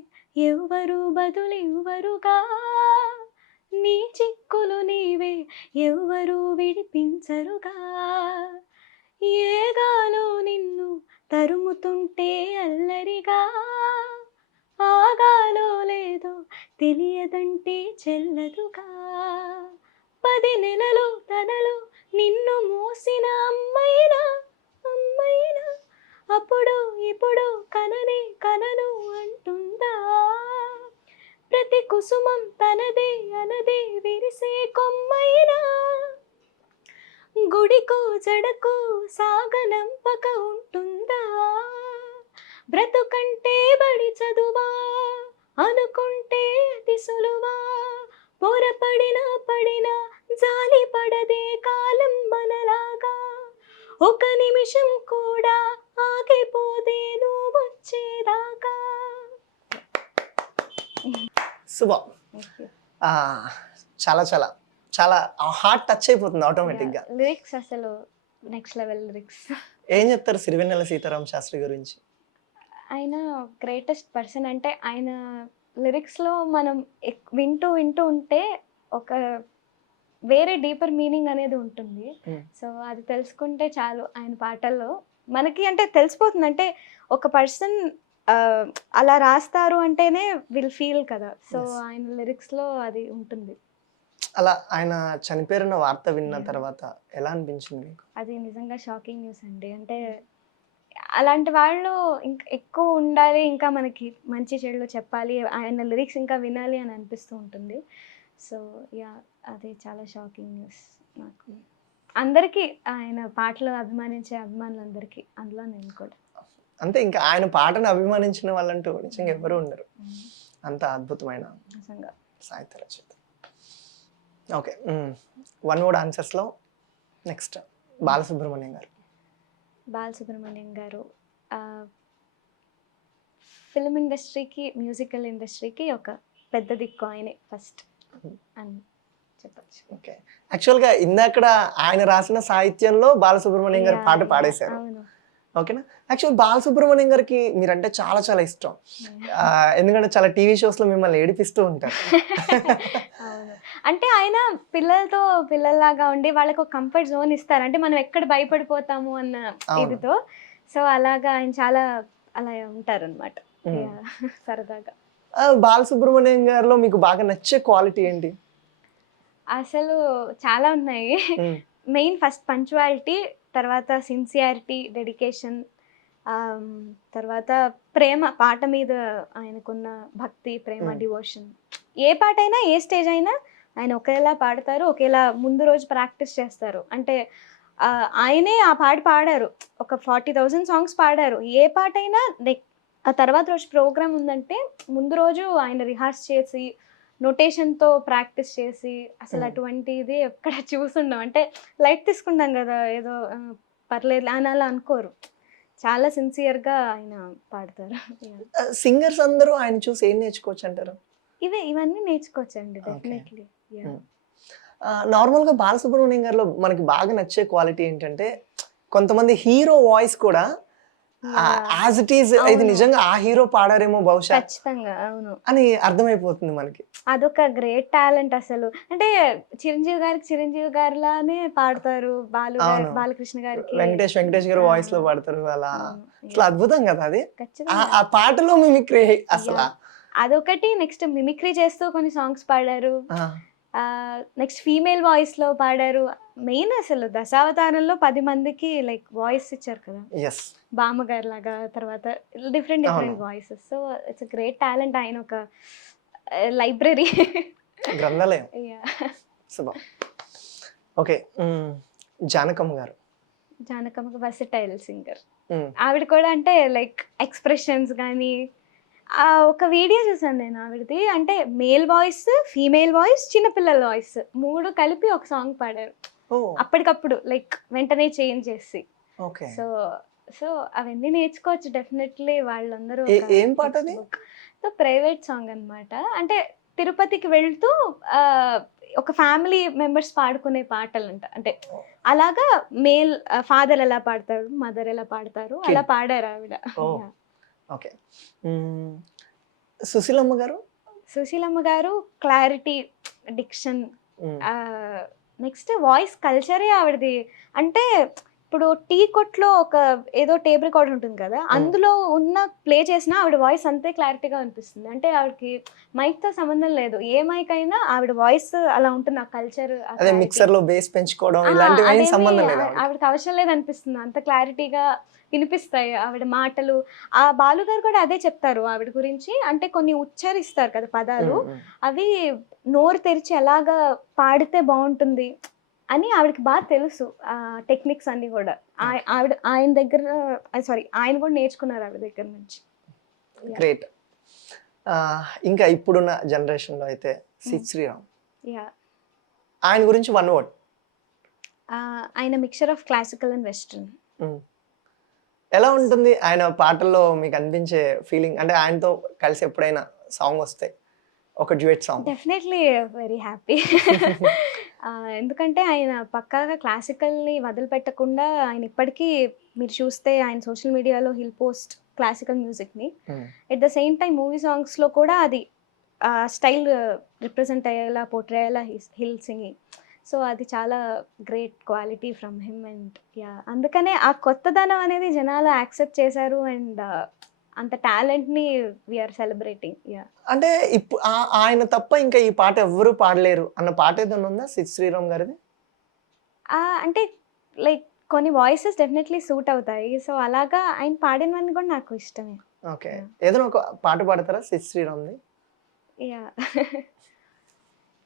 ఎవరు బదులు ఎవరుగా, నీ చిక్కులు నీవే ఎవరు విడిపించరుగా, ఏగాలో నిన్ను తరుముతుంటే అల్లరిగా, ఆగాలో లేదో తెలియదంటే చెల్లదుగా, 10 నెలలు తనలో నిన్ను మోసిన అమ్మైనా అమ్మైనా అప్పుడు ఇప్పుడు కననే కనను అంటుందా, ప్రతి కుసుమం తనదే అనదే విరిసే కొమ్మైనా, గుడికో జడకో సాగనంపక ఉంటుందా, బ్రతుకంటే బడి చదువా అనుకుంటే అతి సులువా, పొరపడినా పడినా జాలి పడదే కాలం మనలాగా, ఒక నిమిషం కూడా ఆగిపోదే నువ్వు వచ్చేదాకా. శుభం. చాలా చాలా చాలా హార్ట్ టచ్ అయిపోతుంది ఆటోమేటిక్గా. లిరిక్స్ అసలు నెక్స్ట్ లెవెల్ లిరిక్స్. ఏం చెప్తారు సిరివెన్నెల సీతారామ శాస్త్రి గురించి? ఆయన గ్రేటెస్ట్ పర్సన్. అంటే ఆయన లిరిక్స్లో మనం వింటూ వింటూ ఉంటే ఒక వేరే డీపర్ మీనింగ్ అనేది ఉంటుంది. సో అది తెలుసుకుంటే చాలు ఆయన పాటల్లో మనకి, అంటే తెలిసిపోతుంది. అంటే ఒక పర్సన్ అలా రాస్తారు అంటేనే విల్ ఫీల్ కదా. సో ఆయన లిరిక్స్లో అది ఉంటుంది. అలా ఆయన చనిపోయిన వార్త విన్న తర్వాత ఎలా అనిపించింది మీకు? అది నిజంగా షాకింగ్ న్యూస్ అండి. అంటే అలాంటి వాళ్ళు ఇంకా ఎక్కువ ఉండాలి, ఇంకా మనకి మంచి చెడులు చెప్పాలి, ఆయన లిరిక్స్ ఇంకా వినాలి అని అనిపిస్తూ ఉంటుంది. సో అది చాలా షాకింగ్ న్యూస్ నాకు, అందరికీ, ఆయన పాటలు అభిమానించే అభిమానులందరికీ, అందులో నేను కూడా. అంటే ఇంకా ఆయన పాటను అభిమానించిన వాళ్ళంటూ నిజంగా ఎవరు ఉండరు. అంత అద్భుతమైన నిజంగా సాహిత్య రచయిత. ఓకే, 1 వర్డ్ ఆన్సర్స్లో నెక్స్ట్ బాలసుబ్రహ్మణ్యం గారు. బాలసుబ్రహ్మణ్యం గారు ఫిల్మ్ ఇండస్ట్రీకి, మ్యూజికల్ ఇండస్ట్రీకి ఒక పెద్ద దిక్కు ఆయనే ఫస్ట్ అని చెప్పచ్చు. ఓకే, యాక్చువల్గా ఇందాక ఆయన రాసిన సాహిత్యంలో బాలసుబ్రహ్మణ్యం గారు పాట పాడేశారు. ఓకేనా? యాక్చువల్ బాలసుబ్రహ్మణ్యం గారికి మీరంటే చాలా చాలా ఇష్టం, ఎందుకంటే చాలా టీవీ షోస్లో మిమ్మల్ని ఏడిపిస్తూ ఉంటారు. అవును, అంటే ఆయన పిల్లలతో పిల్లల్లాగా ఉండి వాళ్ళకు ఒక కంఫర్ట్ జోన్ ఇస్తారు, అంటే మనం ఎక్కడ భయపడిపోతాము అన్న ఇదితో. సో అలాగా ఆయన చాలా అలా ఉంటారు అనమాట, సరదాగా. బాలసుబ్రహ్మణ్యం గారిలో మీకు బాగా నచ్చే క్వాలిటీ ఏంటి? అసలు చాలా ఉన్నాయి. మెయిన్ ఫస్ట్ పంచువాలిటీ, తర్వాత సిన్సియారిటీ, డెడికేషన్, తర్వాత ప్రేమ, పాట మీద ఆయనకున్న భక్తి, ప్రేమ, డివోషన్. ఏ పాట అయినా ఏ స్టేజ్ అయినా ఆయన ఒకేలా పాడతారు, ఒకేలా ముందు రోజు ప్రాక్టీస్ చేస్తారు. అంటే ఆయనే ఆ పాట పాడారు, ఒక 40,000 సాంగ్స్ పాడారు. ఏ పాట అయినా ఆ తర్వాత రోజు ప్రోగ్రామ్ ఉందంటే ముందు రోజు ఆయన రిహార్స్ చేసి నోటేషన్తో ప్రాక్టీస్ చేసి, అసలు అటువంటిది ఎక్కడ చూసుండం. అంటే లైట్ తీసుకుంటాం కదా, ఏదో పర్లేదు అని అలా అనుకోరు, చాలా సిన్సియర్గా ఆయన పాడతారు. సింగర్స్ అందరూ ఆయన చూసి ఏం నేర్చుకోవచ్చు అంటారు? ఇవన్నీ నేర్చుకోవచ్చండి, డెఫినెట్లీ. నార్మల్గా బాలసుబ్రహ్మణ్యం గారిలో మనకి బాగా నచ్చే క్వాలిటీ ఏంటంటే, కొంతమంది హీరో వాయిస్ కూడా యాజ్ ఇట్ ఈజ్ ఇది అవును. నిజంగా ఆ హీరో పాడారేమో బహుశా ఖచ్చితంగా. అవును. అని అర్థమైపోతుంది మనకి. అదొక గ్రేట్ టాలెంట్ అసలు. అంటే చిరంజీవి గారిలానే పాడతారు. అవును. బాలకృష్ణ గారికి వెంకటేష్ గారు ఆ! వాయిస్ లో పాడతారు అలా. అవును. అసలు అద్భుతం కదా అది. ఆ ఖచ్చితంగా. ఆ పాటలో మిమిక్రీ అసల. యాహ్! అదొకటి నెక్స్ట్ మిమిక్రీ చేస్తూ కొన్ని సాంగ్స్ పాడారు. ఆ! నెక్స్ట్ ఫీమేల్ వాయిస్‌లో పాడారు. మెయిన్ అసలు 'దశావతారంలో' 10 మందికి లైక్ వాయిస్ ఇచ్చారు కదా! యెస్. బామ్మగారిలాగా తర్వాత డిఫరెంట్ అవును. Voices. So, it's a great talent. ఆయన ఒక లైబ్రరీ. గ్రంథాలయం. యాహ్! శుభం. ఓకే. జానకమ్మ గారు. జానకమ్మకి వర్సటైల్ సింగర్. హ్మ్. ఆవిడ కూడా అంటే లైక్ ఎక్స్‌ప్రెషన్స్ గానీ, ఒక వీడియో చూసాను నేను ఆవిడది. అంటే మేల్ వాయిస్, ఫీమేల్ వాయిస్, చిన్న పిల్లల వాయిస్ 3 కలిపి ఒక సాంగ్ పాడారు. ఓహ్! అప్పటికప్పుడు లైక్ వెంటనే చేంజ్ చేసి. ఓకే. సో, సో అవన్నీ నేర్చుకోవచ్చు డెఫినెట్‌లీ వాళ్ళందరూ ఏం టెక్స్ట్ పాటది? బుక్. సో, ప్రైవేట్ సాంగ్ అన్నమాట. అంటే తిరుపతికి వెళ్తూ ఆహ్, ఒక ఫ్యామిలీ మెంబర్స్ పాడుకునే పాటలంట. అంటే అలాగా ఫాదర్ ఎలా పాడతారు, మదర్ ఎలా పాడతారు అలా కిడ్. పాడారు ఆవిడ. Oh! Yeah! Okay. Hmm. Susheelamma గారు? సుశీలమ్మ గారు clarity, diction, hmm. Next voice కల్చరే ఆవిడది. అంటే ఇప్పుడు టీ కొట్లో ఒక ఏదో టేప్ రికార్డర్ ఉంటుంది కదా! హ్మ్. అందులో ప్లే చేసినా ఆవిడ వాయిస్ అంతే క్లారిటీగా అనిపిస్తుంది. అంటే ఆవిడకి మైక్‌తో సంబంధం లేదు. ఏ మైక్ అయినా ఆవిడ వాయిస్ అలా ఉంటుంది. ఆ కల్చర్, ఆ అదే క్లారిటీ. మిక్సర్‌లో బేస్ పెంచుకోవడం ఇలాంటివేం అదేమి సంబంధం లేదా ఆవిడకి? ఆవిడకి అవసరం లేదనిపిస్తుంది. అంత క్లారిటీగా వినిపిస్తాయి ఆవిడ మాటలు. ఆ బాలు గారు కూడా అదే చెప్తారు ఆవిడ గురించి. అంటే కొన్ని ఉచ్చరిస్తారు కదా పదాలు. హ్మ్. హ్మ్. అవి నోరు తెరిచి ఎలాగా పాడితే బావుంటుంది అని ఆవిడకి తెలుసు. టెక్నిక్స్ అన్నీ గూడా. ఓకే. ఆయన దగ్గర సారీ, ఆయన కూడా నేర్చుకున్నారు ఆవిడ దగ్గర నుంచి. యాహ్! గ్రేట్. ఇంకా ఇప్పుడున్న జనరేషన్‌లో అయితే హ్మ్. సిద్ శ్రీరామ్. యాహ్! ఆయన గురించి వన్ వర్డ్. ఆయన mixture of classical and western. హ్మ్. ఎలా ఉంటుంది ఆయన పాటల్లో మీకు అనిపించే ఫీలింగ్? అంటే ఆయనతో కలిసి ఎప్పుడైనా సాంగ్ వస్తే ఒక duet song. Definitely very happy. ఎందుకంటే ఆయన పక్కాగా క్లాసికల్‌ని వదిలిపెట్టకుండా ఆయన ఇప్పటికీ మీరు చూస్తే ఆయన సోషల్ మీడియాలో హిల్ పోస్ట్ క్లాసికల్ మ్యూజిక్‌ని. Hmm. At the same time movie సాంగ్స్‌లో కూడా అది స్టైల్ రిప్రజెంట్ అయ్యేలా, పోర్ట్రే అయ్యేలా హిల్ సింగింగ్. సో, అది చాలా great quality from him and yeah! అందుకనే ఆ కొత్తదనం అనేది జనాలు యాక్సెప్ట్ చేశారు అండ్ అంత టాలెంట్‌ని వి ఆర్ సెలబ్రేటింగ్. యాహ్! అంటే ఆయన తప్ప ఇంకా ఈ పాట ఎవ్వరు పాడలేరు అన్న పాట ఏదైనా ఉందా సిద్ శ్రీరామ్ గారిది? అంటే లైక్ కొన్ని వాయిసెస్ డెఫినెట్‌లీ సూట్ అవుతాయి. సో, అలాగా ఆయన పాడినవన్నీ కూడా నాకు ఇష్టమే. ఓకే. యాహ్! ఏదైనా ఒక పాట పాడతారా సిద్ శ్రీరామ్‌ది? యాహ్!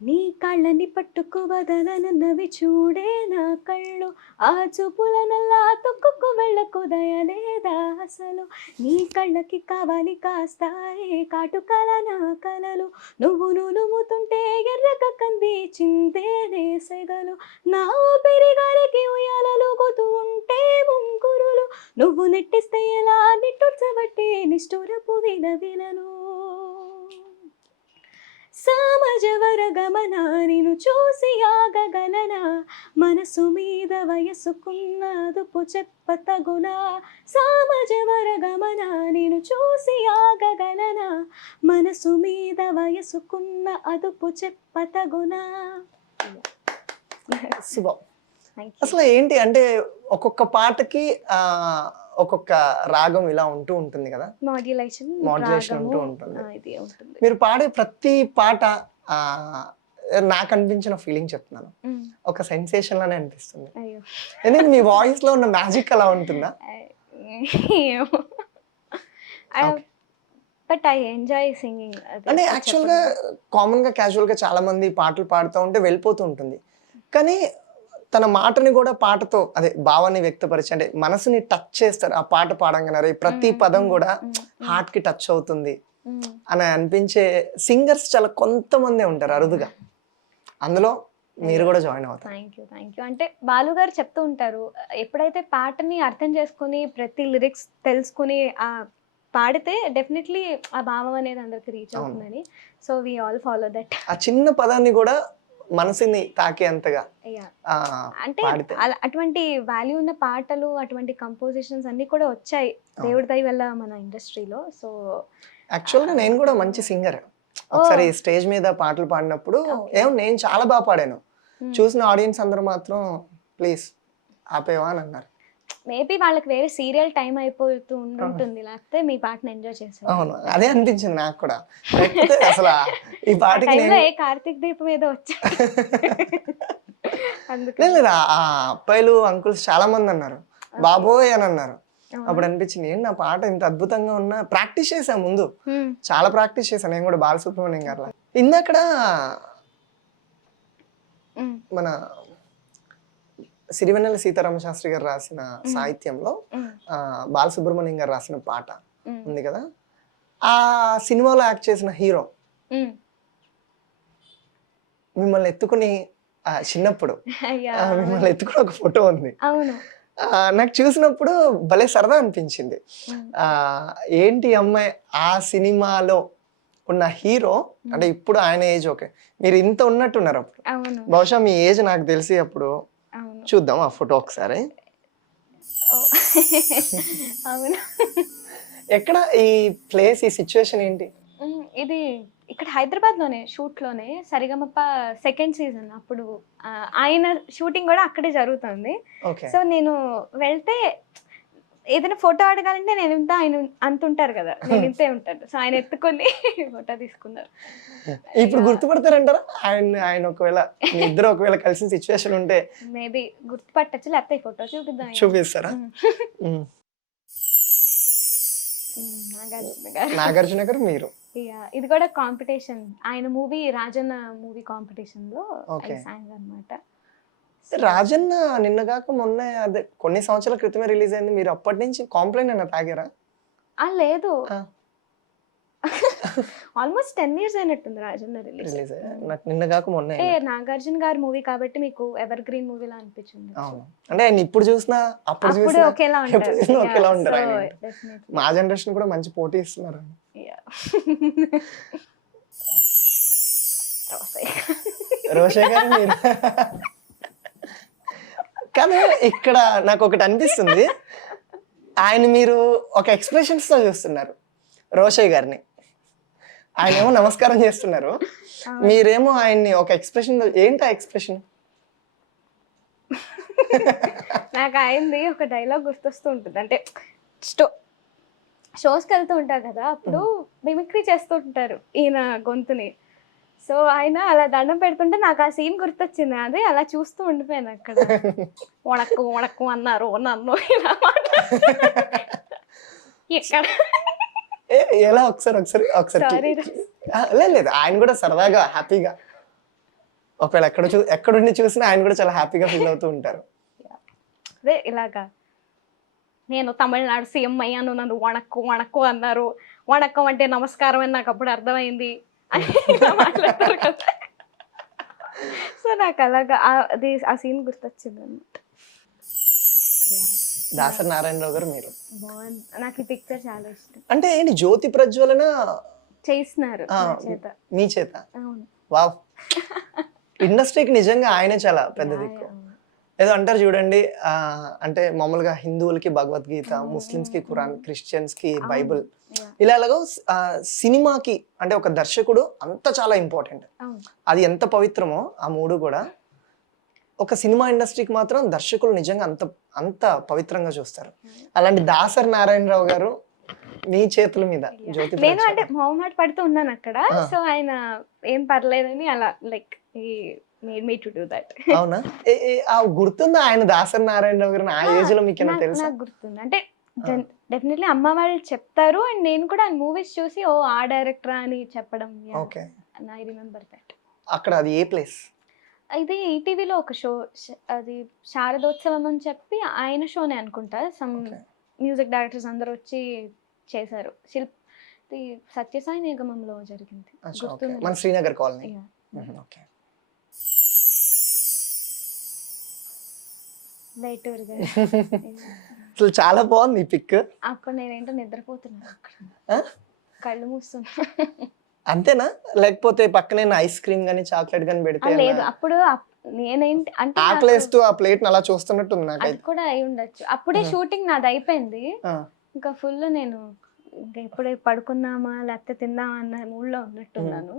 నీ కళ్ళని పట్టుకు వదలనన్నవి చూడే నా కళ్ళు, ఆ చూపులనల్లా తొక్కుకు వెళ్ళకు దయలేదా అసలు, నీ కళ్ళకి కావాలి కాస్తాయే కాటుకల నా కలలు, నువ్వు నులుముతుంటే ఎర్రగా కంది చిందేనే సెగలు, నా ఊపిరి గాలికి ఉయ్యాలలుగుతూ ఉంటే ముంగురులు, నువ్వు నెట్టిస్తే ఎలా నిట్టూర్చబట్టే నిష్ఠూరపు విలవిలను, సామజవర గమన నిన్ను చూసి ఆగగలనా, మనసు మీద వయసుకున్న అదుపు చెప్పతగునా, సామజవర గమన నిన్ను చూసి ఆగగలనా, మనసు మీద వయసుకున్న అదుపు చెప్పతగునా. శుభం. Thank you. అసలు ఏంటి అంటే ఒక్కొక్క పాటకి ఒక్కొక్క రాగం ఇలా ఉంటూ ఉంటుంది కదా! మాడ్యులేషన్, మాడ్యులేషన్ రాగము ఉంటూ ఉంటుంది. ఇది ఉంటుంది. మీరు పాడే ప్రతి పాట ఆహ్, నాకనిపించిన ఫీలింగ్ చెప్తున్నాను. హ్మ్. ఒక సెన్సేషన్ లానే అనిపిస్తుంది. అయ్యో! ఎందుకంటే మీ వాయిస్‌లో ఉన్న మ్యాజిక్ అలా ఉంటుందా? ఏమో. Okay. But I enjoy singing. అది అంటే ఎప్పుడు యాక్చువల్‌గా చెప్పను. కామన్‌గా, క్యాజువల్‌గా చాలామంది పాటలు పాడుతా ఉంటే వెళ్ళిపోతూ ఉంటుంది. కానీ తన మాటని గూడా పాటతో అదే భావాన్ని వ్యక్తపరిచి అంటే మనసుని టచ్ చేస్తారు. ఆ పాట పాడంగానే అరే ప్రతి హ్మ్. పదం హ్మ్. గూడా హ్మ్. హ్మ్. హార్ట్‌కి టచ్ అవుతుంది హ్మ్. అని అనిపించే సింగర్స్ చాలా కొంతమందే ఉంటారు అరుదుగా. అందులో మీరు అయ్యో! గూడా జాయిన్ అవుతారు. Thank you. అంటే బాలు గారు చెప్తూ ఉంటారు. ఎప్పుడైతే పాటని అర్థం చేసుకొని, ప్రతి లిరిక్స్ తెలుసుకొని పాడితే డెఫినెట్‌లీ ఆ భావం అనేది అందరికి రీచ్ అవును. అవుతుందని. So, we all follow that. ఆ చిన్న పదాన్ని గూడా మనసుని తాకేంతగా యా ఆ, అంటే పాడితే అటువంటి వాల్యూ ఉన్న పాటలు అటువంటి కంపోజిషన్స్ అన్ని కూడా వచ్చాయి అవును. దేవుడి దయ వల్ల మన ఇండస్ట్రీలో. సో యాక్చువల్గా నేను కూడా మంచి సింగర్. ఒకసారి స్టేజ్ మీద పాటలు పాడినప్పుడు Okay. నేను చాలా బాగా పాడాను. చూసిన ఆడియన్స్ అందరూ మాత్రం ప్లీజ్ ఆపేవా అని అన్నారు. మేబీ వాళ్ళకి వేరే సీరియల్ టైం అయిపోతూ ఉంటుంది, లేకపోతే మీ పాటను ఎంజాయ్ చేశారు. అవును, అదే అనిపించింది నాకు కూడా. లేకపోతే అసలు ఈ ఆ పాటకి టైంలో నేను ఏ కార్తీక్ దీపం ఏదో వచ్చా అందుకు లేదు లేదు, ఆ అబ్బాయిలు అంకుల్స్ చాలా మంది అన్నారు బాబోయ్ అని అన్నారు. అప్పుడు అనిపించింది ఏంటి నా పాట ఇంత అద్భుతంగా ఉన్నా. ప్రాక్టీస్ చేశాను ముందు, చాలా ప్రాక్టీస్ చేశాను నేను కూడా బాలసుబ్రహ్మణ్యం గారిలా. ఇందాకడ మన సిరివెన్నెల సీతారామ శాస్త్రి గారు రాసిన సాహిత్యంలో బాలసుబ్రహ్మణ్యం గారు రాసిన పాట ఉంది కదా, ఆ సినిమాలో యాక్ట్ చేసిన హీరో మిమ్మల్ని ఎత్తుకుని చిన్నప్పుడు మిమ్మల్ని ఎత్తుకుని ఒక ఫోటో ఉంది. అవును నాకు చూసినప్పుడు భలే సరదా అనిపించింది. ఏంటి అమ్మాయి ఆ సినిమాలో ఉన్న హీరో అంటే ఇప్పుడు ఆయన ఏజ్ ఓకే, మీరు ఇంత ఉన్నట్టున్నారు అప్పుడు. అవును బహుశా మీ ఏజ్ నాకు తెలిసి అప్పుడు. అవును చూద్దాం ఆ ఫోటో ఒకసారి. అవును ఎక్కడ ఈ ప్లేస్, ఈ సిచ్యువేషన్ ఏంటి? ఇది ఇక్కడ హైదరాబాద్ లోనే షూట్ లోనే సరిగమప్ప సెకండ్ సీజన్ అప్పుడు ఆయన షూటింగ్ కూడా అక్కడే జరుగుతుంది. ఓకే, సో నేను వెళ్తే ఏదైనా ఫోటో అడగాలంటే నేను ఇంత ఆయన అంత ఉంటారు కదా, నేను ఇంతే ఉంటాను. సో ఆయన ఎత్తుకొని ఫోటో తీసుకున్నారు. ఇప్పుడు గుర్తుపడతారంటారా ఆయన ఒకవేళ మీ ఇద్దరు ఒకవేళ కలిసిన సిచ్యువేషన్ ఉంటే? మేబీ గుర్తుపట్టచ్చు, లేకపోతే ఈ ఫోటో చూపిద్దాం. చూపిస్తారా? నాగార్జున గారు. నాగార్జున గారు మీరు. ఇది కూడా కాంపిటీషన్, ఆయన మూవీ రాజన్న మూవీ కాంపిటీషన్ లో సాంగ్ అన్నమాట. రాజన్న నిన్నగాక మొన్న అదే కొన్ని సంవత్సరాల క్రితమే రిలీజ్ అయింది. మీరు అప్పటి నుంచి కాంప్లైంట్ అన్న తాగారా? లేదు, ఆల్మోస్ట్ 10 years అయినట్టుంది రాజన్న రిలీజ్. నాకు నిన్నగాక మొన్న. నాగార్జున గారి మూవీ కాబట్టి మీకు ఎవర్ గ్రీన్ మూవీలా అనిపించింది. అవును, అంటే ఆయన ఇప్పుడు చూసినా అప్పుడు చూసినా ఒకేలా ఒకేలా ఉంటారు. ఉంటారు. మా జనరేషన్ కూడా మంచి పోటీ ఇస్తున్నారు. రోషే గారు మీరు. కానీ ఇక్కడ నాకు ఒకటి అనిపిస్తుంది, ఆయన మీరు ఒక ఎక్స్ప్రెషన్స్ తో చూస్తున్నారు రోషయ్య గారిని. ఆయన ఏమో నమస్కారం చేస్తున్నారు, మీరేమో ఆయన్ని ఒక ఎక్స్ప్రెషన్. ఏంటి ఆ ఎక్స్ప్రెషన్? నాకు ఆయనది ఒక డైలాగ్ గుర్తొస్తూ ఉంటుంది. అంటే షోస్కి వెళ్తూ ఉంటారు కదా, అప్పుడు మిమిక్రీ చేస్తూ ఉంటారు ఈయన గొంతుని. సో ఆయన అలా దండం పెడుతుంటే నాకు ఆ సీన్ గుర్తొచ్చింది. అదే అలా చూస్తూ ఉండిపోయాను అక్కడ. వణక్కు వణక్కు అన్నారు నన్ను ఇలా ఎక్కడ ఎలా ఒకసారి లేదు, ఆయన కూడా సరదాగా హ్యాపీగా ఒకవేళ ఎక్కడుండి చూసినా ఆయన కూడా చాలా హ్యాపీగా ఫీల్ అవుతూ ఉంటారు. అదే ఇలాగా, నేను తమిళనాడు సీఎం అయ్యాను, నన్ను వణక్కు వణక్కు అన్నారు, వణక్కం అంటే నమస్కారం అని నాకు అప్పుడు అర్థమైంది అని మాట్లాడతారు కదా. సో నాకు అలాగా అది ఆ సీన్ గుర్తొచ్చింది అన్నమాట. దాసరి నారాయణరావు గారు మీరు. బాగుంది, నాకు ఈ పిక్చర్ చాలా ఇష్టం. అంటే ఏంటి జ్యోతి ప్రజ్వలన చేస్తున్నారు మీ చేత? అవును. వావ్, ఇండస్ట్రీకి నిజంగా ఆయనే చాలా పెద్ద దిక్కు. ఏదో అంటారు చూడండి, అంటే మామూలుగా హిందువులకి భగవద్గీత, ముస్లిమ్స్ కి ఖురాన్, క్రిస్టియన్స్ కి బైబిల్, ఇలా ఎలాగో సినిమాకి అంటే ఒక దర్శకుడు అంత చాలా ఇంపార్టెంట్. అది ఎంత పవిత్రమో ఆ మూడు కూడా ఒక సినిమా ఇండస్ట్రీకి మాత్రం దర్శకులు నిజంగా అంత పవిత్రంగా చూస్తారు. అలాంటి దాసరి నారాయణరావు గారు మీ చేతుల మీద జ్యోతి. నేను అంటే మొహమాట పడుతూ ఉన్నాను అక్కడ, సో ఆయన ఏం పర్లేదని అలా like me to do that. అవునా? గుర్తుందా ఆయన దాసరి నారాయణరావు గారు ఆ ఏజ్ లో మీకు తెలుసా? నాకు గుర్తుంది. అంటే డెఫినెట్లీ అమ్మ వాళ్ళు చెప్తారు, అండ్ నేను కూడా ఆయన మూవీస్ చూసి ఓ ఆ డైరెక్టరా అని చెప్పడం. Okay, I remember that. అక్కడ అది ఏ ప్లేస్? ఇది ఈటీవీలో ఒక షో, అది శారదోత్సవం అని చెప్పి ఆయన షోనే అనుకుంటా. సమ్ మ్యూజిక్ డైరెక్టర్స్ అందరూ వచ్చి చేశారు. సత్యసాయి నిగమంలో జరిగింది. మన శ్రీనగర్ కాలనీ. ఓకే, అసలు చాలా బాగుంది ఈ పిక్. అప్పుడు నేనేంటో నిద్రపోతున్నాను అక్కడ, కళ్ళు మూస్తున్నా. అంతేనా? లేకపోతే పక్కనే ఐస్ క్రీమ్ గాని, చాక్లెట్ గాని పెడితే లేదు అప్పుడు నేనేంటి అంటే నాకు ఆకలేస్తూ ఆ ప్లేట్‌ని అలా చూస్తున్నట్టుంది అది నాకైతే. కూడా అయి ఉండొచ్చు. అప్పుడే ఆ! షూటింగ్ నాది అయిపోయింది. ఆ! ఇంకా ఫుల్ నేను ఇంకా ఎప్పుడే పడుకుందామా లేకపోతే తిందామా అన్న మూడ్‌లో హ్మ్. ఉన్నట్టున్నాను.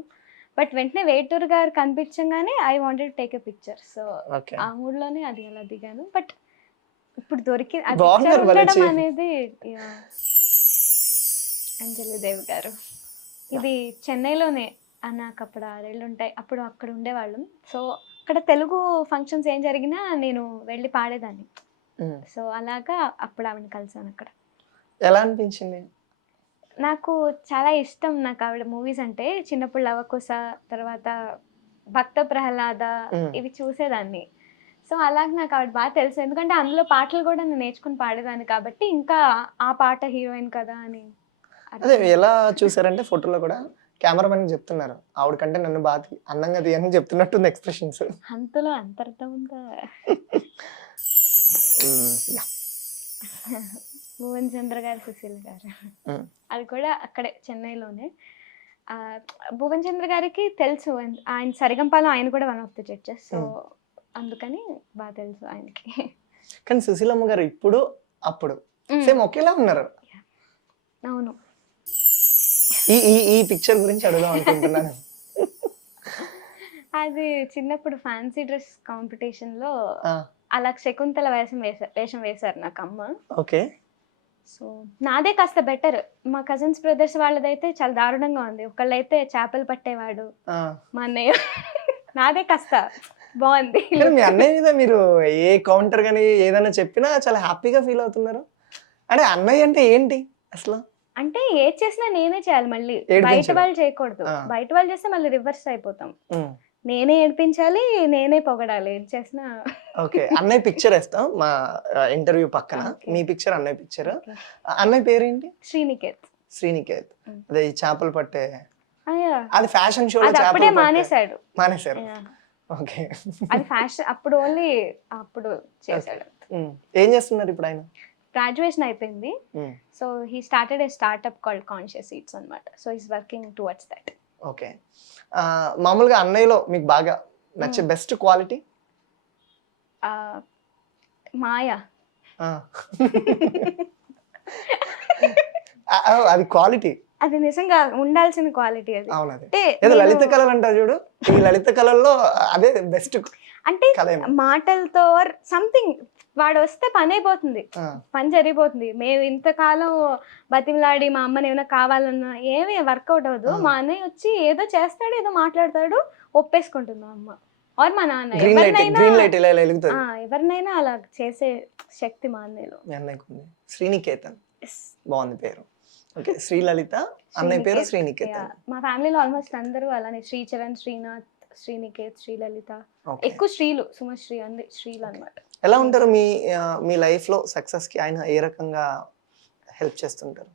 బట్ వెంటనే వేటూరు గారు కనిపించంగానే I wanted to take a picture. So okay. ఆ మూడ్‌లోనే అది అలా దిగాను. బట్ ఇప్పుడు ఆ పిక్చర్ బాగున్నారు భలే ఉండడం అనేది యాహ్! అంజలి దేవి గారు. ఇది చెన్నైలోనే నాకప్పుడు 6 ఏళ్లుంటాయి. అప్పుడు అక్కడ ఉండేవాళ్ళం. సో, అక్కడ తెలుగు ఫంక్షన్స్ ఏం జరిగినా నేను వెళ్లి పాడేదాన్ని. హ్మ్. సో, అలాగా అప్పుడు ఆవిడని కలిసానక్కడ. ఎలా అనిపించింది? నాకు చాలా ఇష్టం నాకావిడ మూవీస్ అంటే. చిన్నప్పుడు 'లవకుశ' తర్వాత 'భక్త ప్రహ్లాద' హ్మ్. ఇవి చూసేదాన్ని. సో, అలాగ నాకావిడ తెలుసు. ఎందుకంటే అందులో పాటలు గూడా నేను నేర్చుకొని పాడేదాన్ని కాబట్టి, ఇంకా ఆ పాట హీరోయిన్ కదా అని అదే అర్థమైంది. ఎలా చూసారంటే ఫోటోలో కూడా కెమెరామెన్‌కి చెప్తున్నారు. ఆవిడ కంటే నన్ను అందంగా తీయని చెప్తున్నట్టుంది ఎక్స్‌ప్రెషన్స్. అంతలో అంతర్థం ఉందా? హ్మ్. యాహ్! భువన్ చంద్ర గారు, సుశీల్ గారు. హ్మ్. అది కూడా అక్కడే చెన్నైలోనే. భువన్ చంద్ర గారికి తెలుసు. ఆయన 'సరిగమప'లో ఆయన కూడా one of the judges. So, హ్మ్. అందుకని తెలుసు ఆయనకి. కానీ సుశీలమ్మ గారు ఇప్పుడు, అప్పుడు హ్మ్. సేమ్ ఒకేలా ఉన్నారు. యాహ్! అవును. ఈ ఈ ఈ పిక్చర్ గురించి అడుగుదాం అనుకుంటున్నాను. అది చిన్నప్పుడు ఫ్యాన్సీ డ్రెస్ కాంపిటీషన్‌లో ఆ! అలా శకుంతల వేషం వేశారు నాకమ్మ. ఓకే. సో, నాదే కాస్త బెటర్. మా కజిన్స్ బ్రదర్స్ వాళ్ళదైతే చాలా దారుణంగా ఉంది. ఒకళ్ళైతే చేపలు పట్టేవాడు. ఆ! మా అన్నయ్య నాదే కాస్త బావుంది కానీ మీ లుక్. అన్నయ్య మీద మీరు ఏ కౌంటర్ గాని ఏదైనా చెప్పినా చాలా హ్యాపీగా ఫీల్ అవుతున్నారు. అంటే అన్నయ్య అంటే ఏంటి అసలు? అంటే ఏది చేసినా నేనే చేయాలి మళ్ళీ. బయట ఏడిపించడం. వాళ్ళు చేయకూడదు. ఆ! బయట వాళ్ళు చేస్తే మళ్ళీ రివర్స్ అయిపోతాం. హ్మ్. నేనే ఏడిపించాలి, నేనే పొగడాలి. ఏది చేసినా ఓకే. అన్నయ్య పిక్చర్ ఏస్తాం మా ఇంటర్వ్యూ పక్కన. ఓకే. మీ పిక్చర్, అన్నయ్య పిక్చర్. ఓకే. అన్నయ్య పేరేంటి? శ్రీనికేత్. శ్రీనికేత్. హ్మ్. అదే ఈ చేపలు పట్టే యాహ్! అది ఫ్యాషన్ షోలో అది అప్పుడే చేపలు పట్టే మానేసాడు. మానేసారు. యాహ్! ఓకే. అది ఫ్యాషన్ అప్పుడు ఓన్లీ అప్పుడు ఓకే. చేసాడు. హ్మ్. ఏం చేస్తున్నారు ఇప్పుడాయన? గ్రాడ్యుయేషన్ అయిపోయింది. Hmm. So, he started a startup called conscious seeds అన్నమాట. So, he is working towards that. Okay. మామూలుగా అన్నయ్యలో మీకు బాగా నచ్చే హ్మ్. Best quality? ఆహ్, మాయ. ఆ! అది క్వాలిటీ. అది నిజంగా ఉండాల్సిన క్వాలిటీ అది. అవునది. అంటే ఏదో నేను లలిత కళలు అంటారు చూడు. ఈ లలిత కళల్లో అదే బెస్ట్ అంటే కళేమో. మాటలతో ఆర్ సంథింగ్ వాడొస్తే పనైపోతుంది. ఆ! పని జరిగిపోతుంది. మేము ఇంతకాలం బతిమిలాడి మా అమ్మని ఏమైనా కావాలన్నా ఏమి వర్కౌట్ అవ్వదు. ఆ! మా అన్నయ్య వచ్చి ఏదో చేస్తాడు, ఏదో మాట్లాడతాడు, ఒప్పేసుకుంటుంది మా అమ్మ. ఆర్ మా నాన్న. గ్రీన్ లైట్ ఇలా ఇలా ఎలుగుతది. ఎవరినైనా అలా చేసే శక్తి మా అన్నయ్యలో. మీ అన్నయ్యకుంది. శ్రీనికేతన్ యెస్. బావుంది పేరు. ఓకే. శ్రీలలిత, అన్నయ్య పేరు శ్రీనికేతన్. యాహ్! మా ఫ్యామిలీలో ఆల్మోస్ట్ అందరూ అలానే శ్రీచరణ్, శ్రీనాథ్, శ్రీనికేత్, శ్రీలలిత. ఓకే. ఎక్కువ శ్రీలు, సుమశ్రీ అంది శ్రీలన్నమాట. ఎలా ఉంటారు మీ లైఫ్‌లో సక్సెస్‌కి ఆయన ఏ రకంగా హెల్ప్ చేస్తుంటారు?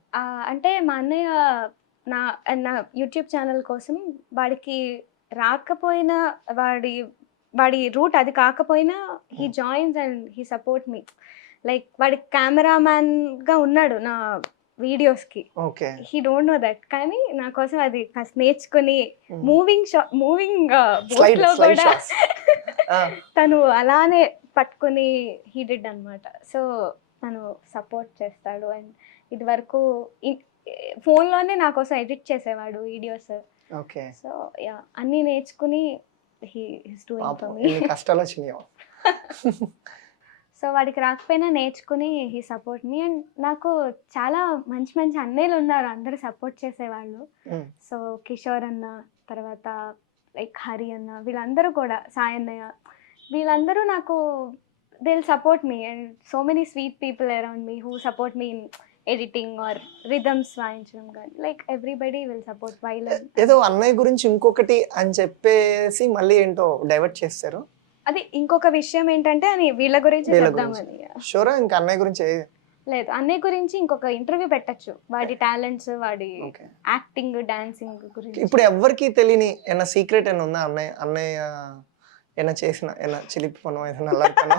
అంటే మా అన్నయ్య నా నా యూట్యూబ్ ఛానల్ కోసం వాడికి రాకపోయినా వాడి వాడి రూట్ అది కాకపోయినా హి హ్మ్. Joins and he support me. Like వాడి కెమెరామ్యాన్‌గా ఉన్నాడు నా వీడియోస్‌కి. Okay. He don't know that. కానీ నా కోసం అది కాస్త నేర్చుకొని హ్మ్. మూవింగ్ స్లైడ్ బోట్‌లో స్లైడ్ కూడా షాట్స్. ఆ! తను అలానే పట్టుకొని హి డిడ్ అనమాట. సో, తను సపోర్ట్ చేస్తాడు. అండ్ ఇదివరకు ఇ ఫోన్‌లోనే నా కోసం ఎడిట్ చేసేవాడు వీడియోస్. ఓకే. So, yeah! అన్నీ నేర్చుకుని ఈస్ డూయింగ్ పాపం ఫర్ మీ. ఎన్ని కష్టాలొచ్చినాయో. సో, వాడికి రాకపోయినా నేర్చుకుని హి సపోర్ట్ మీ. అండ్ నాకు చాలా మంచి మంచి అన్నయ్యలున్నారు. అందరూ సపోర్ట్ చేసేవాళ్ళు. హ్మ్. సో, కిషోర్ అన్న, తర్వాత లైక్ హరి అన్న వీళ్ళందరూ కూడా సాయి అన్నయ్య వీళ్ళందరూ నాకు they will support me. And so many sweet people around me who support me in editing or rhythms వాయించడం గానీ like everybody will support while. ఏదో అన్నయ్య గురించి ఇంకొకటి అని చెప్పేసి మళ్ళీ ఏంటో డైవర్ట్ చేసేసారు. అది ఇంకొక విషయం ఏంటంటే అని వీళ్ళ గురించి వీళ్ళ గురించి. చెప్దామని. షూరా? ఇంక అన్నయ్య గురించి లేదు అన్నయ్య గురించి ఇంకొక ఇంటర్వ్యూ పెట్టొచ్చు. వాడి టాలెంట్స్, వాడి ఓకే. యాక్టింగ్, డాన్సింగ్ గురించి. ఇప్పుడు ఎవ్వరికీ తెలియని ఏమన్నా సీక్రెట్ ఏమన్నా ఉందా అన్నయ్య ఏమైనా చేసిన ఏమైనా చిలిపి పనో ఏదైనా అల్లరితనం?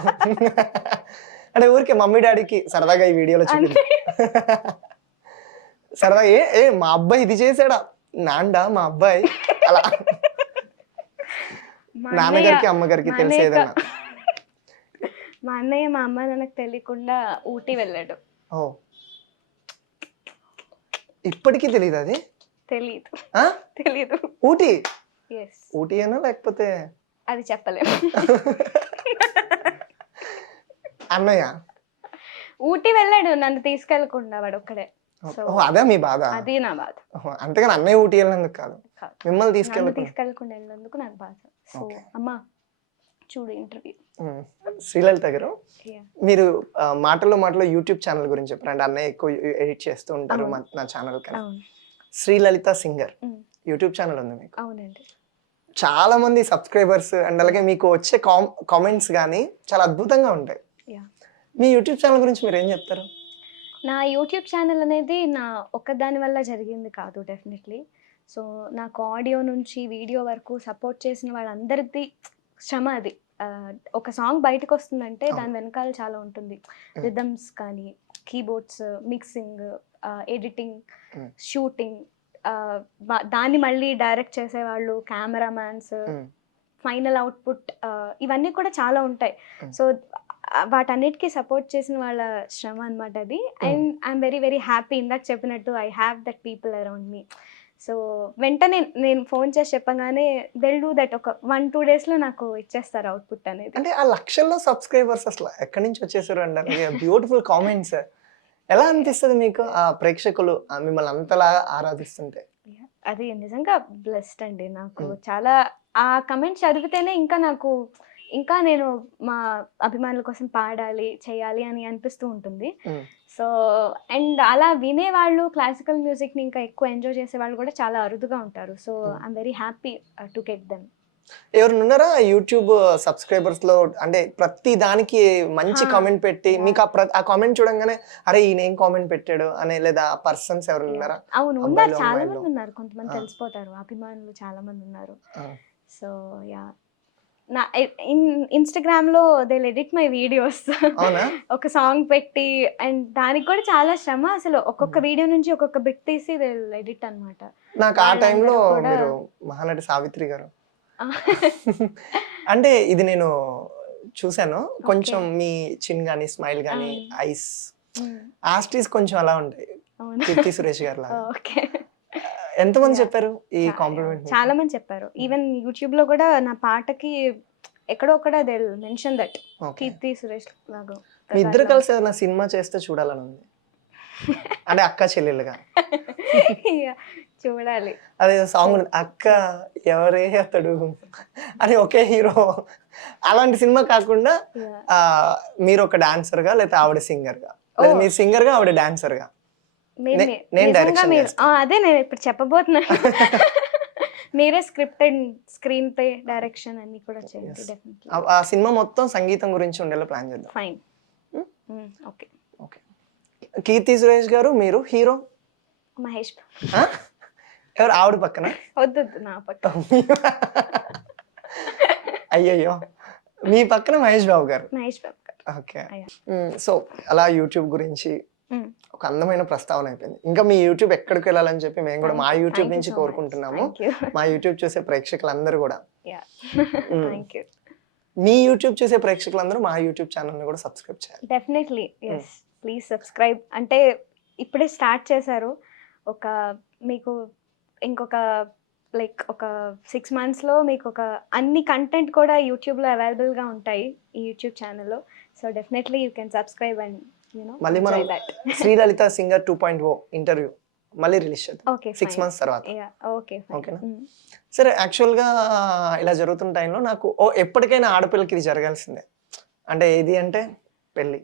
అంటే ఊరికే మమ్మీ డాడీకి సరదాగా ఈ వీడియోలో అంతే. చూపిద్దాం. సరదాగా ఏ ఏ మా అబ్బాయి ఇది చేసాడా? నాండా మా అబ్బాయి అలా మా నాన్నగారికి అన్నయ్య అమ్మగారికి మా తెలిసి అన్నయ్య ఏదన్నా మా అన్నయ్య మా అమ్మ నాన్నకు తెలియకుండా ఊటీ వెళ్ళాడు. ఓ ఇప్పటికీ తెలియదు అది తెలీదు ఆ? తెలీదు. ఊటీ ఎస్, ఊటీ అయినా లేకపోతే అది చెప్పలేము. అన్నయ్య ఊటీ వెళ్ళాడు నన్ను తీసుకెళ్లకుండా, వాడు ఒక్కడే. సో ఓ అదే మీ బాధ అది నా బాధ. ఓహో, అంతేగాని అన్నయ్య ఊటీ వెళ్ళినందుకు కాదు, కాదు, మిమ్మల్ని నన్ను తీసుకెళ్ళకుండా. తీసుకెళ్లకుండా వెళ్ళినందుకు నాకు బాధ. So Okay. అమ్మా చూడు ఇంటర్వ్యూ. శ్రీలలిత గారు, మీరు మాటల్లో యూట్యూబ్ ఛానల్ గురించి చెప్పారు. అంటే అన్నయ్య ఎక్కువ ఎడిట్ చేస్తూ ఉంటారు అవును. నా ఛానల్ కన్నా. అవును. శ్రీలలిత సింగర్ ఉమ్, యూట్యూబ్ ఛానల్ ఉంది మీకు. అవునండి. చాలా మంది సబ్స్క్రైబర్స్ అండ్ అలాగే మీకు వచ్చే కామెంట్స్ కానీ చాలా అద్భుతంగా ఉంటాయి. యా, మీ యూట్యూబ్ ఛానల్ గురించి మీరు ఏం చెప్తారు? నా యూట్యూబ్ ఛానల్ అనేది నా ఒక్కదాని వల్ల జరిగింది కాదు డెఫినెట్లీ. సో నాకు ఆడియో నుంచి వీడియో వరకు సపోర్ట్ చేసిన వాళ్ళందరిది శ్రమ అది. ఒక సాంగ్ బయటకు వస్తుందంటే దాని వెనకాల చాలా ఉంటుంది. రిథమ్స్ కానీ, కీబోర్డ్స్, మిక్సింగ్, ఎడిటింగ్, షూటింగ్, దాన్ని మళ్ళీ డైరెక్ట్ చేసేవాళ్ళు, కెమెరామ్యాన్స్, ఫైనల్ అవుట్పుట్, ఇవన్నీ కూడా చాలా ఉంటాయి. సో వాటన్నిటికీ సపోర్ట్ చేసిన వాళ్ళ శ్రమ అనమాట అది. And I'm very very happy, ఇందాక చెప్పినట్టు I have that people around me. So వెంటనే నేను ఫోన్ చేసి చెప్పగానే దెల్ డూ దట్. ఒక 1-2 డేస్లో నాకు ఇచ్చేస్తారు అవుట్పుట్ అనేది. అంటే ఆ లక్షల్లో సబ్స్క్రైబర్స్ అసలు ఎక్కడి నుంచి వచ్చేసారు అండి? అలాగే బ్యూటిఫుల్ కామెంట్స్ ఎలా అనిపిస్తుంది మీకు? ఆ ప్రేక్షకులు మిమ్మల్ని అంతలా ఆరాధిస్తుంటే అది నిజంగా బ్లెస్డ్ అండి. నాకు చాలా ఆ కమెంట్స్ చదివితేనే ఇంకా నేను మా అభిమానుల కోసం పాడాలి, చేయాలి అని అనిపిస్తూ ఉంటుంది. సో అండ్ అలా వినేవాళ్ళు, క్లాసికల్ మ్యూజిక్ని ఇంకా ఎక్కువ ఎంజాయ్ చేసే వాళ్ళు కూడా చాలా అరుదుగా ఉంటారు. So I'm very happy to get them. ఎవరు ఉన్నారా యూట్యూబ్ సబ్స్క్రైబర్స్ లో అంటే ప్రతి దానికి మంచి కామెంట్ పెట్టి మీకు ఆ కామెంట్ చూడంగానే అరే ఈయన ఏం కామెంట్ పెట్టాడు అనే, లేదా పర్సన్స్ ఎవరు ఉన్నారా? అవును, ఉన్నారు, చాలా మంది ఉన్నారు. కొంతమంది తెలిసిపోతారు, అభిమానులు చాలా మంది ఉన్నారు. సో యా, నా ఇన్స్టాగ్రామ్ లో దే ఎడిట్ మై వీడియోస్. ఒక సాంగ్ పెట్టి, అండ్ దానికి కూడా చాలా శ్రమ. అసలు ఒక్కొక్క వీడియో నుంచి ఒక్కొక్క బిట్ తీసి దే ఎడిట్ అన్నమాట. నాకు ఆ టైంలో మీరు మహానటి సావిత్రి గారు అంటే ఇది నేను చూసాను. కొంచెం మీ చిన్ గానీ, స్మైల్ గానీ, ఐస్ ఆస్టీస్ కొంచెం అలా ఉంటాయి కీర్తి సురేష్ గారు లాగా. ఎంతమంది చెప్పారు ఈ కాంప్లిమెంట్? చాలా మంది చెప్పారు. ఈవెన్ యూట్యూబ్ లో కూడా నా పాటకి ఎక్కడో ఒకడ they mention that Keerthy Suresh లాగా. మీ ఇద్దరు కలిసి ఏదైనా సినిమా చేస్తే చూడాలని ఉంది, అంటే అక్క చెల్లెలుగా. చూడాలి. అదే సాంగ్ అక్క ఎవరే అతడు అని ఒకే హీరో, అలాంటి సినిమా కాకుండా మీరు ఒక డాన్సర్ గా, లేదా ఆవిడ సింగర్ గా, లేదా మీరు సింగర్ గా ఆవిడ డాన్సర్ గా. నేను డైరెక్షన్ అదే నేను ఇప్పుడు చెప్పబోతున్నాను. మీరే script and screen play, direction అన్ని కూడా చేయండి డెఫినెట్లీ. ఆ సినిమా మొత్తం సంగీతం గురించి ఉండేలా ప్లాన్ చేద్దాం. Fine. Okay okay. Keerthy Suresh గారు, మీరు హీరో మహేష్. ఎవరు ఆవిడ పక్కన? వద్దు, నా పక్కన. అయ్యయ్యో, మీ పక్కన మహేష్ బాబు గారు. మహేష్ బాబు గారు. ఓకే. సో అలా యూట్యూబ్ గురించి ఒక అందమైన ప్రస్తావన అయిపోయింది. ఇంకా మీ యూట్యూబ్ ఎక్కడికి వెళ్ళాలని చెప్పి మేము కూడా మా యూట్యూబ్ నుంచి కోరుకుంటున్నాము. మా యూట్యూబ్ చూసే ప్రేక్షకులందరూ కూడా, మీ యూట్యూబ్ చూసే ప్రేక్షకులందరూ మా యూట్యూబ్ ఛానల్ ని కూడా సబ్స్క్రైబ్ చేయాలి. Definitely, yes, please subscribe. అంటే ఇప్పుడే స్టార్ట్ చేశారు. మీకు ఇంకొక ఒక 6 monthsలో మీకు ఒక అన్ని కంటెంట్ కూడా యూట్యూబ్లో అవైలబుల్గా ఉంటాయి ఈ యూట్యూబ్ ఛానల్లో. So definitely you can subscribe and మళ్ళీ మనం శ్రీలలిత సింగర్ 2.0 ఇంటర్వ్యూ మళ్ళీ రిలీజ్ చేద్దాం 6 months తర్వాత. ఓకేనా? సరే, యాక్చువల్గా ఇలా జరుగుతున్న టైంలో నాకు ఎప్పటికైనా ఆడపిల్లకి ఇది జరగాల్సిందే. అంటే ఏది అంటే పెళ్ళి.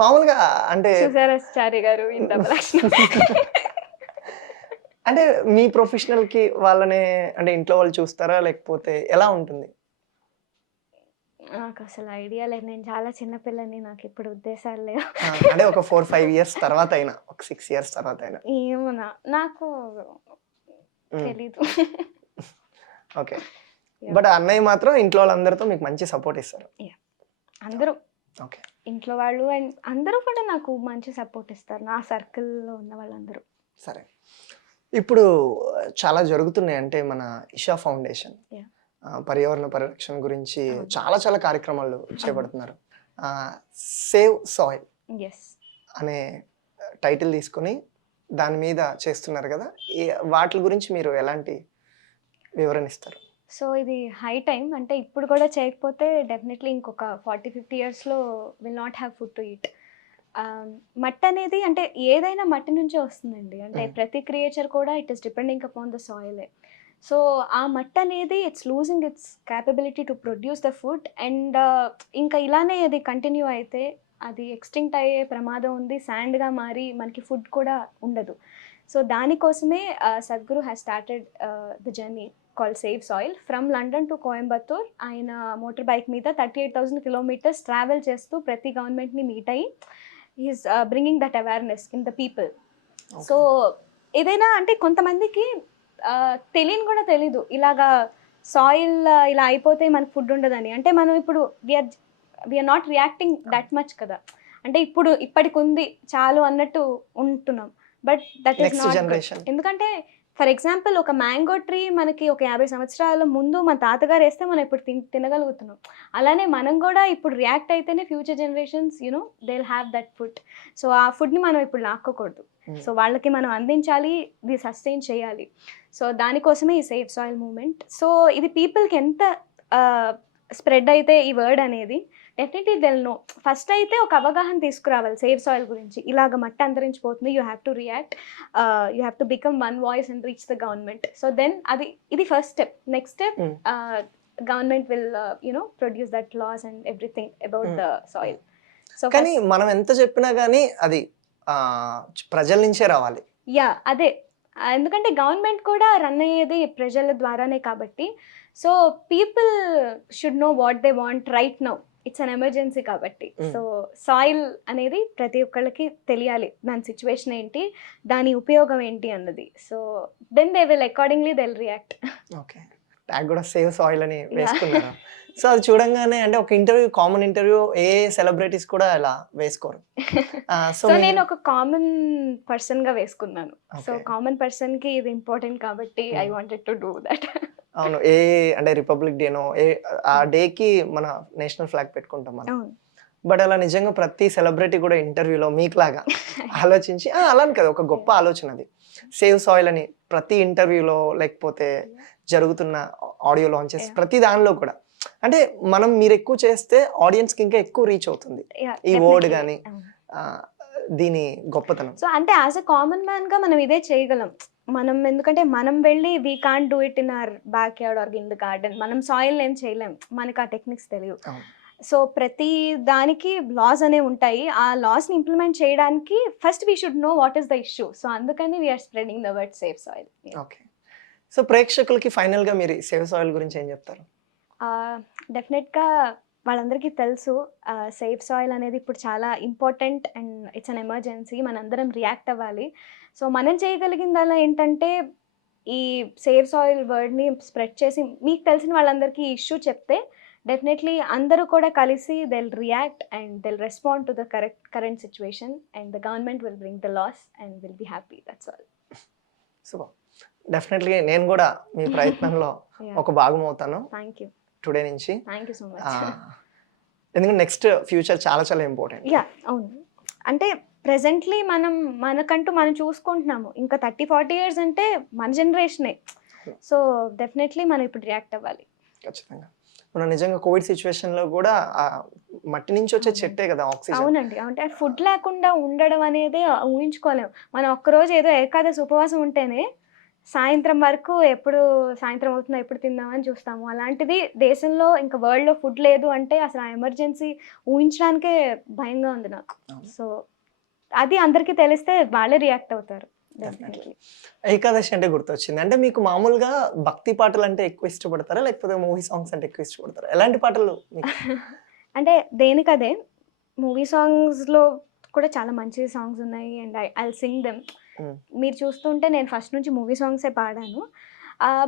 మామూలుగా అంటే అంటే మీ ప్రొఫెషనల్ కి వాళ్ళనే అంటే ఇంట్లో వాళ్ళు చూస్తారా, లేకపోతే ఎలా ఉంటుంది? నాకు అసలు ఐడియా లేదు. నేను చాలా చిన్నపిల్లని, నాకు ఇప్పుడు ఉద్దేశాలు లేవు. అంటే ఒక 4-5 years తర్వాత అయినా, ఒక 6 years తర్వాత అయినా ఏమో నాకు తెలీదు. ఓకే. బట్ అన్నయ్య మాత్రం ఇంట్లో వాళ్ళందరితో మీకు మంచి సపోర్ట్ ఇస్తారు. అందరూ ఓకే, ఇంట్లో వాళ్ళు అండ్ అందరూ కూడా నాకు మంచి సపోర్ట్ ఇస్తారు, నా సర్కిల్లో ఉన్న వాళ్ళందరూ. సరే. ఇప్పుడు చాలా జరుగుతున్నాయి. అంటే మన ఇషా ఫౌండేషన్ యాహ్! పర్యావరణ పరిరక్షణ గురించి అవును. చాలా చాలా కార్యక్రమాలు అవును. చేపడుతున్నారు. Save soil yes. అనే టైటిల్ తీసుకొని దాని మీద చేస్తున్నారు కదా! వాటిల గురించి మీరు ఎలాంటి వివరణ ఇస్తారు? సో, ఇది హై టైమ్. అంటే ఇప్పుడు కూడా చేయకపోతే డెఫినెట్‌లీ ఇంకొక 40, 50 ఇయర్స్‌లో will not have food to eat. మట్టనేది అంటే ఏదైనా మట్టి నుంచే వస్తుందండి. అంటే హ్మ్. ప్రతి క్రియేచర్ కూడా it is depending upon the సాయిలే. సో, ఆ మట్టనేది it's losing its capability to produce the food and ఇంకా ఇలానే అది కంటిన్యూ అయితే అది ఎక్స్‌టింక్ట్ అయ్యే ప్రమాదం ఉంది. శాండ్‌గా మారి మనకి ఫుడ్ కూడా ఉండదు. సో, దానికోసమే Sadhguru has started the journey called save soil from London to Coimbatore. ఆయన మోటార్ బైక్ మీద 38,000 కిలోమీటర్స్ ట్రావెల్ చేస్తూ ప్రతి గవర్నమెంట్‌ని మీట్ అయ్యి he is bringing that awareness in the people. So, okay. ఏదైనా అంటే కొంతమందికి తెలియని కూడా తెలీదు. ఇలాగా సాయిల్ ఇలా అయిపోతే మనకు ఫుడ్ ఉండదని. అంటే మనం ఇప్పుడు we are not reacting that much కదా! అంటే ఇప్పుడు ఇప్పటికుంది చాలు అన్నట్టు ఉంటున్నాం. But that is next not good. Generation. ఎందుకంటే ఫర్ ఎగ్జాంపుల్ ఒక మ్యాంగో ట్రీ మనకి ఒక 50 సంవత్సరాల ముందు మన తాతగారేస్తే మనం ఇప్పుడు తినగలుగుతున్నాం. అలానే మనం గూడా ఇప్పుడు రియాక్ట్ అయితేనే future generations they will have that food. So, ఆ ఫుడ్‌ని మనం ఇప్పుడు లాక్కోకూడదు. సో, వాళ్ళకి మనం అందించాలి. ఇది సస్టైన్ చేయాలి. సో, దానికోసమే ఈ సేవ్ సాయిల్ మూవ్‌మెంట్. సో, ఇది పీపుల్‌కి ఎంత స్ప్రెడ్ అయితే ఈ వర్డ్ అనేది definitely they will know. First అయితే ఒక అవగాహన తీసుకురావాలి సేవ్ సాయిల్ గురించి. ఇలాగ మట్టి అంతరించిపోతుంది. You have to react. You have to become one voice and reach the government. So, then ఇది first step. Next step government will produce that laws and everything about the soil. So, కానీ మనం ఎంత చెప్పినా గానీ అది ప్రజల నుంచే రావాలి. యాహ్! అదే. ఎందుకంటే గవర్నమెంట్ కూడా రన్ అయ్యేది ప్రజల ద్వారానే కాబట్టి. So, people should know what they want right now. It's an emergency కాబట్టి. సో, సాయిల్ అనేది ప్రతి ఒక్కళ్ళకి తెలియాలి. దాని సిట్యుయేషన్ ఏంటి? దాని ఉపయోగం ఏంటి అన్నది. So, then they will accordingly they will react. Okay. Tag గూడా సేవ్ సాయిల్ అని యాహ్! వేసుకున్నారు. సో, అది చూడంగానే అంటే ఒక కామన్ ఇంటర్వ్యూ సెలబ్రిటీస్ కూడా ఇలా వేసుకోరు. సో, సో, మీరు నేను ఒక కామన్ పర్సన్‌గా వేసుకున్నాను. So, okay. కామన్ పర్సన్‌కి ఇది ఇంపార్టెంట్ కాబట్టి I wanted to do that. అవును. అంటే రిపబ్లిక్ డేనో ఆ డేకి మన నేషనల్ ఫ్లాగ్ పెట్టుకుంటాం మనం. అవును. బట్ అలా నిజంగా ప్రతి సెలబ్రిటీ కూడా ఇంటర్వ్యూలో మీకులాగా ఆలోచించి అలా అని కాదు. ఒక గొప్ప ఆలోచన అది. సేవ్ సాయిల్ అని ప్రతి ఇంటర్వ్యూలో లేకపోతే జరుగుతున్న ఆడియో లాంచెస్ యాహ్! ప్రతి దానిలో కూడా. అంటే మీరెక్కువ చేస్తే ఆడియన్స్‌కి ఇంకా ఎక్కువ రీచ్ అవుతుంది. యాహ్! ఈ వర్డ్ డెఫినెట్‌లీ. గాని అవును. ఆహ్, దీని గొప్పతనం. సో, అంటే యాస్ ఎ కామన్ మ్యాన్‌గా మనం ఇదే చేయగలం. మనం ఎందుకంటే మనం వెళ్లి we can't do it in our backyard or in the garden. మనం సాయిల్‌ని ఏం చేయలేం. మనకు ఆ టెక్నిక్స్ తెలియవు. అవును. సో, ప్రతి దానికి లాస్ అనేవి ఉంటాయి. ఆ లాస్‌ని ఇంప్లిమెంట్ చేయడానికి first we should know what is the issue. So, అందుకని we are spreading the word save soil. Okay. So, ప్రేక్షకులకి ఫైనల్‌గా మీరు సేవ్ సాయిల్ గురించి ఏం చెప్తారు? డెఫినెట్‌గా వాళ్ళందరికీ తెలుసు. సేవ్ సాయిల్ అనేది ఇప్పుడు చాలా important and it's an emergency. మనందరం రియాక్ట్ అవ్వాలి. సో, మనం చేయగలిగిందల్లా ఏంటంటే, ఈ సేవ్ సాయిల్ వర్డ్‌ని స్ప్రెడ్ చేసి మీకు తెలిసిన వాళ్ళందరికీ ఈ ఇష్యూ చెప్తే డెఫినెట్‌లీ అందరూ కూడా కలిసి they will react and they will respond to the current situation and the government will bring the laws and will be happy. That's all. Super. Definitely నేను గూడా మీ ప్రయత్నంలో యాహ్! ఒక భాగం అవుతాను థాంక్ యూ. టుడే నుంచి. Thank you so much. Ah, ఎందుకంటే నెక్స్ట్ ఫ్యూచర్ చాలా చాలా ఇంపార్టెంట్. యాహ్! అవును. అంటే ప్రెజెంట్‌లీ మనకంటూ మనం చూసుకుంటున్నాము. ఇంకా 30, 40 ఇయర్స్ అంటే మన జనరేషనే. సో, డెఫినెట్‌లీ మనం ఇప్పుడు రియాక్ట్ అవ్వాలి. ఖచ్చితంగా. మనం నిజంగా కోవిడ్ సిట్యుయేషన్‌లో గూడా మట్టి నుంచి వచ్చే అవునండి. చెట్టే గదా! ఆక్సిజన్. అవునండి. అంటే ఫుడ్ లేకుండా ఉండడం అనేదే ఊహించుకోలేము. మనం ఒక్కరోజు ఏదో ఏకాదశి ఉపవాసం ఉంటేనే సాయంత్రం వరకు ఎప్పుడు సాయంత్రం అవుతుందా? ఎప్పుడు తిందామని చూస్తాము. అలాంటిది దేశంలో ఇంకా వరల్డ్‌లో ఫుడ్ లేదు అంటే అసలు ఆ ఎమర్జెన్సీ ఊహించడానికే భయంగా ఉంది నాకు. అవును. సో, అది అందరికీ తెలిస్తే వాళ్ళే రియాక్ట్ అవుతారు. డెఫినెట్‌లీ. డెఫినెట్‌లీ. ఏకాదశి అంటే గుర్తొచ్చింది. అంటే మీకు మామూలుగా భక్తి పాటలంటే ఎక్కువ ఇష్టపడతారా? లేకపోతే మూవీ సాంగ్స్ అంటే ఎక్కువ ఇష్టపడతారా? ఎలాంటి పాటలు మీకు? అంటే దేనికదే. మూవీ సాంగ్స్‌లో కూడా చాలా మంచి సాంగ్స్ ఉన్నాయి. And I will sing them. హ్మ్. మీరు చూస్తుంటే నేను ఫస్ట్ నుంచి మూవీ సాంగ్సే పాడాను.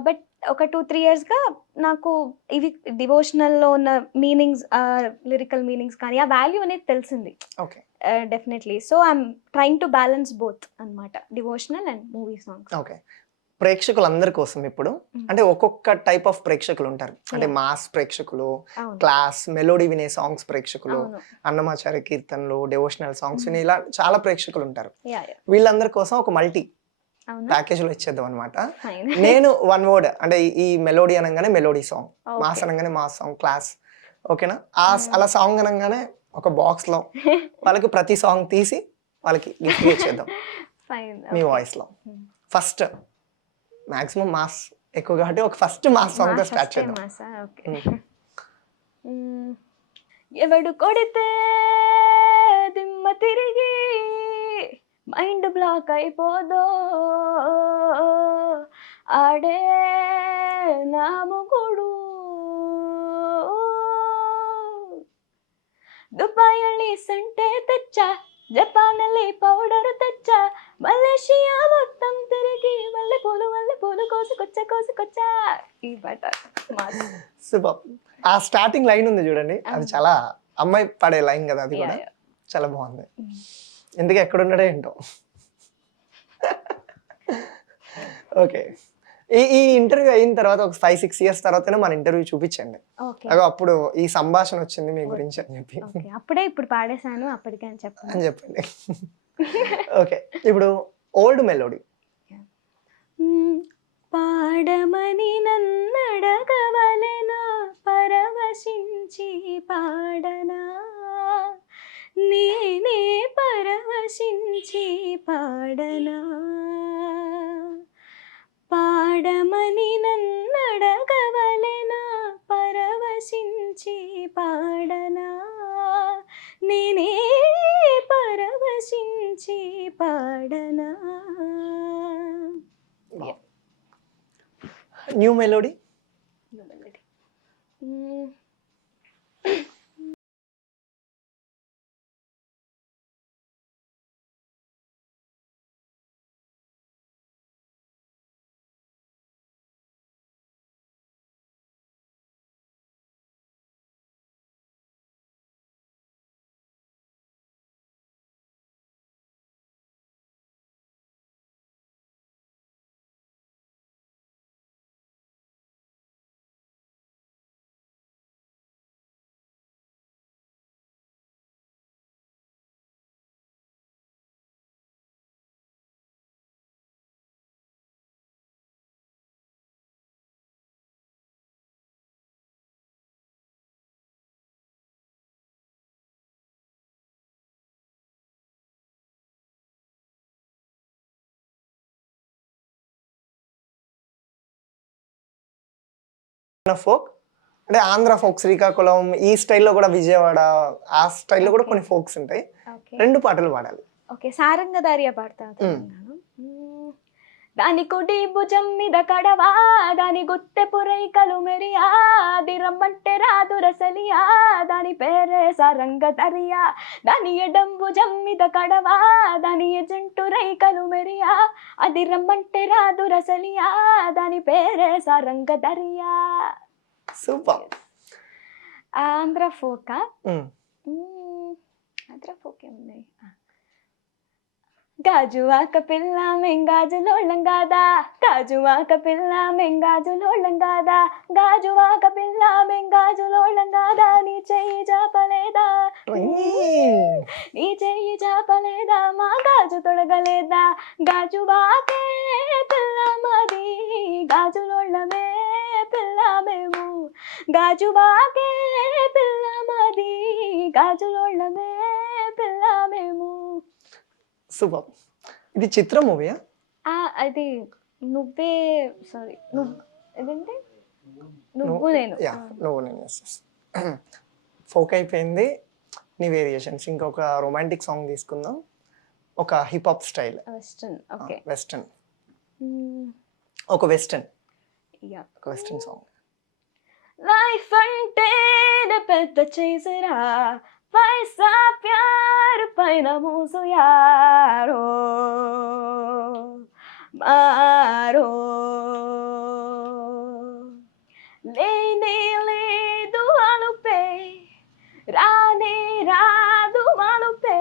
బట్ ఒక 2, 3 ఇయర్స్‌గా నాకు ఇవి డివోషనల్‌లో ఉన్న మీనింగ్స్ లిరికల్ మీనింగ్స్ కానీ ఆ వాల్యూ అనేది తెలిసింది. Okay. Definitely. So, I'm trying to balance both అన్నమాట. Devotional and movie songs. Okay. ప్రేక్షకులందరి కోసం ఇప్పుడు అంటే ఒక్కొక్క టైప్ ఆఫ్ ప్రేక్షకులు ఉంటారు. అంటే యాహ్! మాస్ ప్రేక్షకులు, అవును. క్లాస్, మెలోడీ వినే సాంగ్స్ ప్రేక్షకులు, అవును. అన్నమాచార్య కీర్తనలు, డివోషనల్ సాంగ్స్ వినే ఇలా చాలా ప్రేక్షకులు ఉంటారు. యాహ్! యాహ్! వీళ్ళందరి కోసం ఒక మల్టీ అవునా? ప్యాకేజ్‌లో ఇచ్చేద్దాం అన్నమాట. ఫైన్. నేను వన్ వర్డ్ అంటే ఈ మెలోడీ అనంగానే మెలోడీ సాంగ్, మాస్ ఓకే. అనంగానే మాస్ సాంగ్, క్లాస్ ఓకేనా? హ్మ్. అలా సాంగ్ అనంగానే ఒక బాక్స్‌లో వాళ్ళకి ప్రతి సాంగ్ తీసి వాళ్ళకి గిఫ్ట్‌గా ఇచ్చేద్దాం ఫైన్. మీ ఓకే. వాయిస్‌లో. హ్మ్. ఫస్ట్ మాక్సిమం మాస్ ఎక్కువ కాబట్టి ఒక ఫస్ట్ మాస్ సాంగ్‌తో మాస్ స్టార్ట్ ఫస్టే చేద్దాం. మాసా? ఓకే. హ్మ్. హ్మ్. ఎవడు కొడితే దిమ్మ తిరిగి మైండ్ బ్లాక్ అయిపోదో ఆడే నా మొగుడు. దుబాయಲ್ಲಿ సంటే తెచ్చా, జపాನಲ್ಲಿ పౌడర్ తెచ్చా, మలేషియా మొత్తం తిరిగి మల్లెపూలు కోసుకొచ్చా. ఈ పాట మాస్. సూపర్. ఆ స్టార్టింగ్ లైన్ ఉంది చూడండి. అది అవును. చాలా అమ్మాయి పాడే లైన్ కదా అది కూడా. యాహ్! యాహ్! చాలా బాగుంది. హ్మ్. ఇంతకీ ఎక్కడున్నాడో ఏంటో. ఓకే. ఈ ఇంటర్వ్యూ అయిన తర్వాత ఒక 5, 6 ఇయర్స్ తర్వాతనే మన ఇంటర్వ్యూ చూపించండి. ఓకే. అగో అప్పుడు ఈ సంభాషణ వచ్చింది మీ గురించి ఓకే. అని చెప్పి ఓకే. అప్పుడే ఇప్పుడు పాడేసాను అప్పటికే అని చెప్పను. అని చెప్పండి. ఓకే. ఇప్పుడు ఓల్డ్ మెలోడీ. హ్మ్. పాడమని నన్నడగవలెనా పరవశించి పాడనా నేనే పరవశించి పాడనా పాడమని నన్నడగవలెనా పరవశించి పాడనా నేనే పరవశించి పాడనా. వావ్! New melody. హ్మ్. ఫోక్ అంటే ఆంధ్ర ఫోక్, శ్రీకాకుళం ఈ స్టైల్‌లో కూడా విజయవాడ ఆ స్టైల్‌లో కూడా ఓకే. కొన్ని ఫోక్స్ ఉంటాయి. ఓకే. 2 పాటలు పాడాలి. ఓకే. సారంగధారియా పాడతా హ్మ్. తెలంగాణ. దాని కుడి భుజం మీద కడవా దాని గుత్తె పురైకలు మెరియా అది రమ్మంటే రాదు రసలియా దాని పేరే సారంగధరియా దాని ఎడం భుజం మీద కడవా దాని ఎజంటు రైకలు మెరియా అది రమ్మంటే రాదు రసలియా దాని పేరే సారంగధరియా. సూపర్. ఆంధ్ర ఫోకా? హ్మ్. ఆంధ్ర ఫోక్ ఏమున్నాయి? గాజువాక పిల్ల మెంగాజులోళ్ళం గాదా గాజువాక పిల్ల మెంగాజులోళ్ళం గాదా గాజువాక పిల్ల మెంగాజులోళ్ళం గాదా నీ చెయ్యి జాపలేదా నీ చెయ్యి జాపలేదా మా గాజు తొడగలేదా గాజువాకే పిల్ల మాది గాజులోళ్ళమే పిల్ల మేము గాజువాకే పిల్ల మాది గాజులోళ్ళమే పిల్ల మేము. సూపర్. ఇది చిత్ర మూవీయా? అది నువ్వే సారీ ఏదంటే నువ్వు నేను. యాహ్! నువ్వు నేను. యెస్. యెస్. ఫోక్ అయిపోయింది. నీ వేరియేషన్స్. ఇంకొక రొమాంటిక్ సాంగ్ తీసుకుందాం. ఒక hip hop style. Western. Okay. Western. హ్మ్. ఒక వెస్టర్న్. యాహ్! ఒక వెస్టర్న్ సాంగ్. లైఫ్ అంటేనే పెద్ద చేసిరా పైసా ప్యార్ పైన మోసు యారో మారో లేనే లేదు అలుపే రానే రాదు మలుపే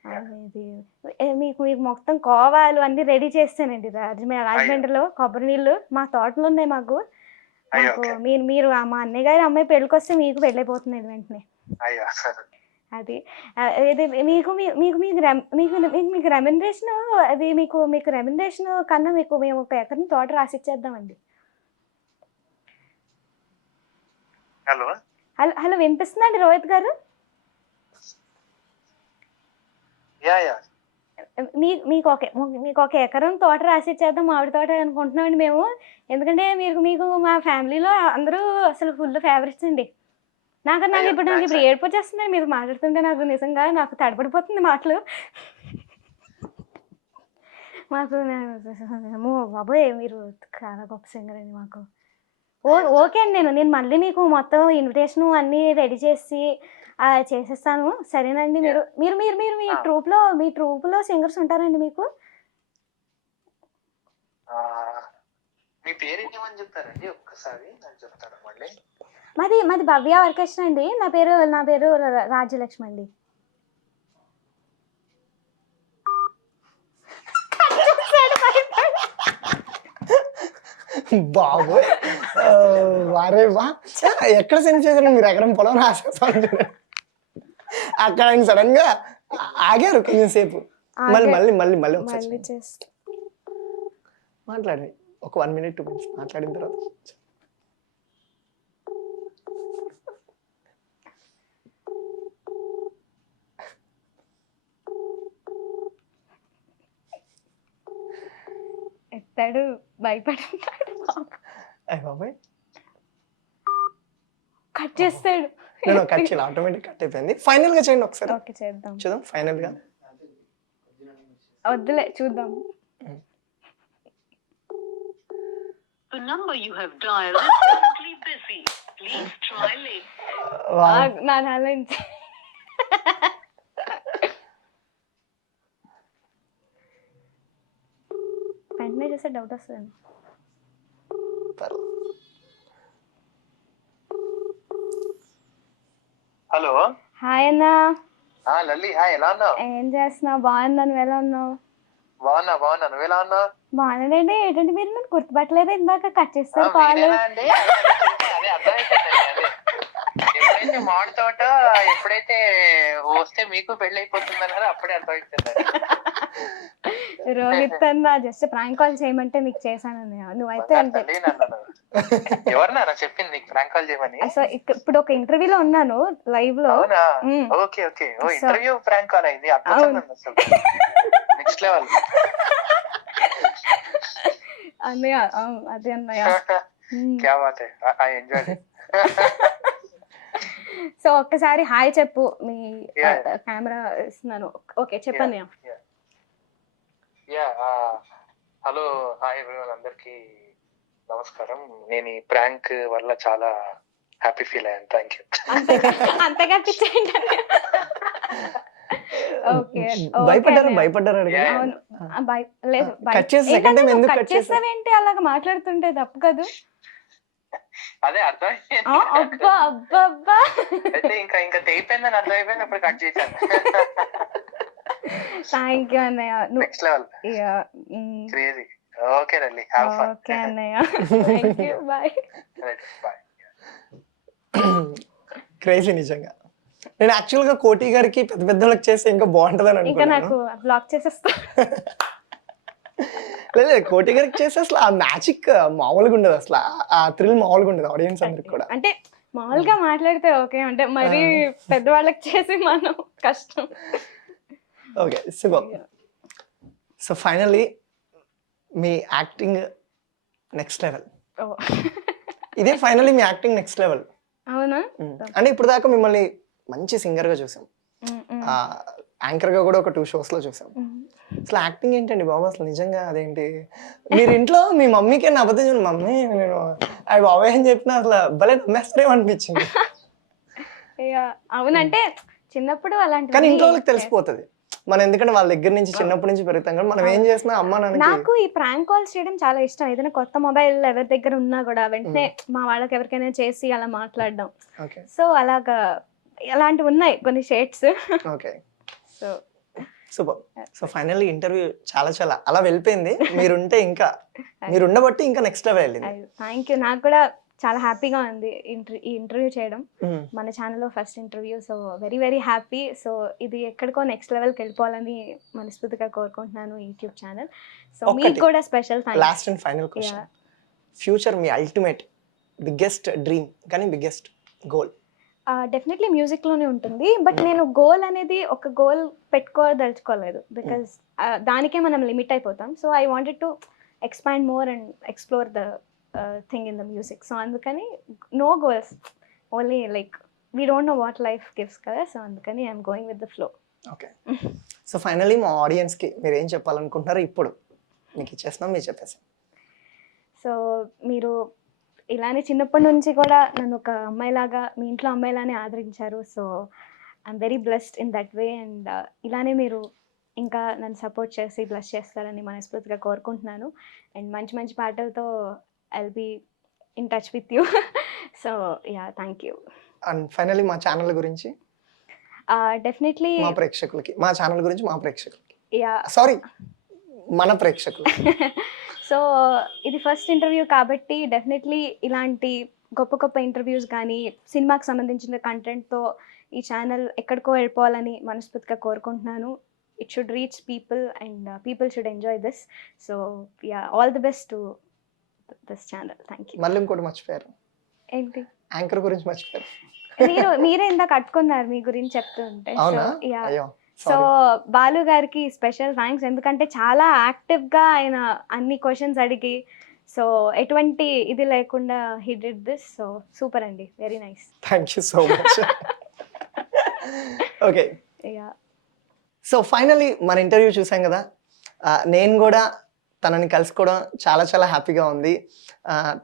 ఇది మీకు మీకు మొత్తం కోవాలు అన్ని రెడీ చేస్తానండి. రాజమండ్రిలో కొబ్బరి నీళ్ళు మా తోటలో ఉన్నాయి. మాకు అయ్యో మాకు ఓకే మీరు మా అన్నయ్య గారి అమ్మాయి పెళ్ళికి వస్తే మీకు పెళ్ళైపోతుంది వెంటనే. అయ్యో అది ఇది మీకు మీ- మీకు మీకు రెమ్- మీకు మీకు మీకు రెమ్యునరేషన్ అది మీకు మీకు రెమ్యునరేషన్ కన్నా మీకు మేము ఒక ఎకరం తోట రాసిచ్చేద్దామండి. హలో హలో హలో వినిపిస్తుందండి రోహిత్ గారు? యా యా మీకు ఒక ఎకరం తోట రాసిచ్చేద్దాం, మామిడి తోట అనుకుంటున్నామండి మేము. ఎందుకంటే మీకు మా ఫ్యామిలీలో అందరూ అసలు ఫుల్ ఫేవరెట్స్ అండి. నాకు అయ్యో నాకు ఇప్పుడు థ్యాంక్స్ ఏడుపు వచ్చేస్తుంది మీరు మాట్లాడుతుంటే. నాకు నిజంగా నాకు తడబడిపోతుంది మాటలు. మాకు అమ్మో బాబోయ్ మీరు చాలా గొప్ప సింగర్ అండి మాకు. ఓకే అండి, నేను మళ్ళీ మీకు మొత్తం ఇన్విటేషన్ అన్నీ రెడీ చేసి చేసేస్తాను. సరేనండి. మీరు మీరు మీరు మీరు మీ ట్రూప్లో సింగర్స్ ఉంటారండి మీకు? మీ పేరు ఏమని చెప్తారండి ఒక్కసారి నాకు చెప్తారా మళ్ళీ? మాది భవ్య ఆర్కెస్ట్రా అండి. నా పేరు రాజ్యలక్ష్మి అండి. బాబోయ్! వారే వా! ఎక్కడ సెండ్ చేశారు మీరు? ఎకరం పొలం రాసేస్తాను చూడండి. అక్కడ ఆయన సడన్ గా ఆగారు కొంచెం సేపు. మళ్ళీ మళ్ళీ మళ్ళీ మళ్ళీ ఒకసారి మళ్ళీ చేయండి. చేస్తా. మాట్లాడండి. ఒక 1 minute 2 minutes మాట్లాడిన తర్వాత ఎత్తాడు భయపడుతున్నాడు. అయ్య బాబోయ్! కట్ చేస్తాడు. నేను కట్ చేయాలి, ఆటోమేటిక్ కట్ అయిపోయింది. ఫైనల్ గా చేయండి ఒకసారి ఓకే చేద్దాం. చూద్దాం ఫైనల్ గా. వద్దులే చూద్దాం. The number you have dialed is currently busy. Please try later. నా నుంచి వెంటనే చేస్తే డౌట్ వస్తుంది. హలో హాయ్ అన్న, లల్లి హాయ్ ఎలా ఉన్నావు? ఏం చేస్తున్నావు? బాగున్నాను. నువ్వు ఎలా ఉన్నావు? బాగున్నా నువ్వు ఎలా ఉన్నావు? బాగున్నానండి. ఏంటంటే మీరు నన్ను గుర్తుపట్టలేదు, ఇందాక కట్ చేస్తారు కాల్. మీరేనా అండి? అదే అర్థమైపోయిందండి. అదే ఎప్పుడైతే మామిడి తోట ఎప్పుడైతే వస్తే మీకు పెళ్లి అయిపోతుందన్నారు అప్పుడే అర్థమైపోయిందండి. రోహిత్ అన్న జస్ట్ ప్రాంక్ కాల్ చేయమంటే మీకు చేశాను. నువ్వైతే అంతే. ఎవరన్నా చెప్పింది నీకు ప్రాంక్ కాల్ చేయమని? అసలు ఇప్పుడు ఒక ఇంటర్వ్యూలో ఉన్నాను లైవ్ లో. అవునా? మ్. Okay okay. ఓ ఇంటర్వ్యూ ప్రాంక్ కాల్ అయింది. అద్భుతంగా ఉంది అసలు. Next level. అన్నయ్య అదే అన్నయ్య. క్యా బాత్ హై. I enjoyed it. సో ఒక్కసారి హాయ్ చెప్పు. మీ Yeah. కెమెరా ఇస్తున్నాను. ఓకే చెప్పన్నయ్య. యా హలో హాయ్ ఎవ్రీవన్, అందరికి నమస్కారం. నేను ఈ ప్రాంక్ వల్ల చాలా హ్యాపీ ఫీల్ అయ్యాను. Thank you. అంతగా పిచ్చేయండి. ఓకే భయపడ్డారు అడిగారు. Yeah. అవును. లేదు కట్ చేసి సెకండ్ టైం ఎందుకు కట్ చేసావు? చేస్తావేంటి అలాగా మాట్లాడుతుంటే? తప్పు కాదు. అదే అర్థమైంది. అబ్బా అబ్బా అబ్బా. అయితే ఇంకా తెగిపోయిందని అర్థమైపోయింది, అప్పుడు కట్ చేశాను. థ్యాంక్ యూ అన్నయ్య. Next level crazy. ఓకే రండి, హ్యావ్ ఫన్. ఓకే అన్నయ్య. Thank you. Bye. Bye. Crazy నిజంగా. నేను యాక్చువల్ గా కోటి గారికి పెద్ద పెద్దలకు చేస్తే ఇంకా బాగుంటదని ఇంకా అనుకున్నాను. నాకు బ్లాక్ చేసేస్తా. లేదు కోటి గారికి చేస్తే అసలు ఆ మ్యాజిక్ మామూలుగా ఉండదు, అసలు ఆ థ్రిల్ మామూలుగా ఉండదు ఆడియన్స్ అందరికి కూడా. అంటే మామూలుగా మాట్లాడితే ఓకే, అంటే మరి పెద్దవాళ్ళకి చేసి మనం కష్టం. Okay super. సో ఫైనల్లీ మీ యాక్టింగ్ నెక్స్ట్ లెవెల్. ఇదే ఫైనల్లీ మీ యాక్టింగ్ నెక్స్ట్ లెవెల్. అవునా? అంటే ఇప్పుడు దాకా మిమ్మల్ని మంచి సింగర్ గా చూసాం, యాంకర్ గా కూడా ఒక 2 shows లో చూసాం. అసలు యాక్టింగ్ ఏంటండి బాబు అసలు నిజంగా? అదేంటి మీరు ఇంట్లో మీ మమ్మీకి అబద్ధం చూడండి, మమ్మీ నేను అవి బాబాయ్ అని చెప్పిన అసలు భలే నమ్మేస్తారేమో అనిపించింది. అవునంటే చిన్నప్పుడు అలాంటి కానీ ఇంట్లో వాళ్ళకి తెలిసిపోతుంది మనం, ఎందుకంటే వాళ్ళ దగ్గర నుంచి చిన్నప్పటి నుంచి పెరుగుతాం కదా, మనం ఏం చేసినా అమ్మ నాన్నకి. నాకు ఈ ప్రాంక్ కాల్స్ చేయడం చాలా ఇష్టం. ఏదైనా కొత్త మొబైల్ ఎవరి దగ్గర ఉన్నా కూడా వెంటనే మా వాళ్ళకి ఎవరికైనా చేసి అలా మాట్లాడడం. ఓకే సో అలాగా అలాంటివి ఉన్నాయి కొన్ని shades. Okay. So super. So finally interview చాలా అలా వెళ్ళిపోయింది. మీరుంటే ఇంకా మీరు ఉండబట్టి ఇంకా నెక్స్ట్ లెవెల్ వెళ్ళింది. Thank you. నాకు కూడా చాలా హ్యాపీగా ఉంది ఈ ఇంటర్వ్యూ చేయడం. మ్మ్. మన ఛానల్లో first interview. So very happy. So ఇది ఎక్కడికో నెక్స్ట్ లెవెల్కి వెళ్ళిపోవాలని మనస్ఫూర్తిగా కోరుకుంటున్నాను యూట్యూబ్ ఛానల్. సో మీకు ఒక్కటి. కూడా special thanks. Last and final question, future me ultimate biggest dream కానీ బిగ్గెస్ట్ గోల్? డెఫినెట్లీ మ్యూజిక్లోనే ఉంటుంది. బట్ నేను గోల్ అనేది ఒక గోల్ పెట్టుకోదలుచుకోలేదు. బికాజ్ దానికే మనం లిమిట్ అయిపోతాం. So I wanted to expand more and explore the thing in the music. So అందుకని no goals, only like we don't know what life gives కదా. సో అందుకని I'm going with the flow. Okay. So finally మా ఆడియన్స్కి మీరు ఏం చెప్పాలనుకుంటున్నారో ఇప్పుడు మీకు ఇచ్చేస్తున్నాం, మీరు చెప్పేసాం. సో మీరు ఇలానే చిన్నప్పటి నుంచి కూడా నన్ను ఒక అమ్మాయిలాగా, మీ ఇంట్లో అమ్మాయిలానే ఆదరించారు. So I'm very blessed in that way. And ఇలానే మీరు ఇంకా నన్ను సపోర్ట్ చేసి బ్లెస్ చేస్తారని మనస్ఫూర్తిగా కోరుకుంటున్నాను. అండ్ మంచి పాటలతో I will be in touch with you. So yeah, thank you. And finally మా ఛానల్ గురించి డెఫినెట్లీ మా ప్రేక్షకులకి, మా ఛానల్ గురించి మా ప్రేక్షకులకి, యా. సారీ మన ప్రేక్షకులకి. సో ఇది ఫస్ట్ ఇంటర్వ్యూ కాబట్టి డెఫినెట్లీ ఇలాంటి గొప్ప ఇంటర్వ్యూస్ కానీ సినిమాకి సంబంధించిన కంటెంట్తో ఈ ఛానల్ ఎక్కడికో వెళ్ళిపోవాలని మనస్ఫూర్తిగా కోరుకుంటున్నాను. It should reach people and people should enjoy this. So yeah, all the best to this channel. Thank you. మళ్ళీ ఇంకోటి మర్చిపోయారు, ఏంటి? యాంకర్ గురించి మర్చిపోయారు. మీరే ఇందాక కట్టుకున్నారు మీ గురించి చెప్తుంటే. అవునా? సో యా, అయ్యో సో బాలు గారికి స్పెషల్ థ్యాంక్స్. ఎందుకంటే చాలా యాక్టివ్గా ఆయన అన్ని క్వశ్చన్స్ అడిగి, సో ఎటువంటి ఇది లేకుండా he did this. So super అండి, very nice. Thank you so much. Okay, yeah. So finally మన ఇంటర్వ్యూ చూసాం కదా. నేను కూడా తనని కలుసుకోవడం చాలా హ్యాపీగా ఉంది.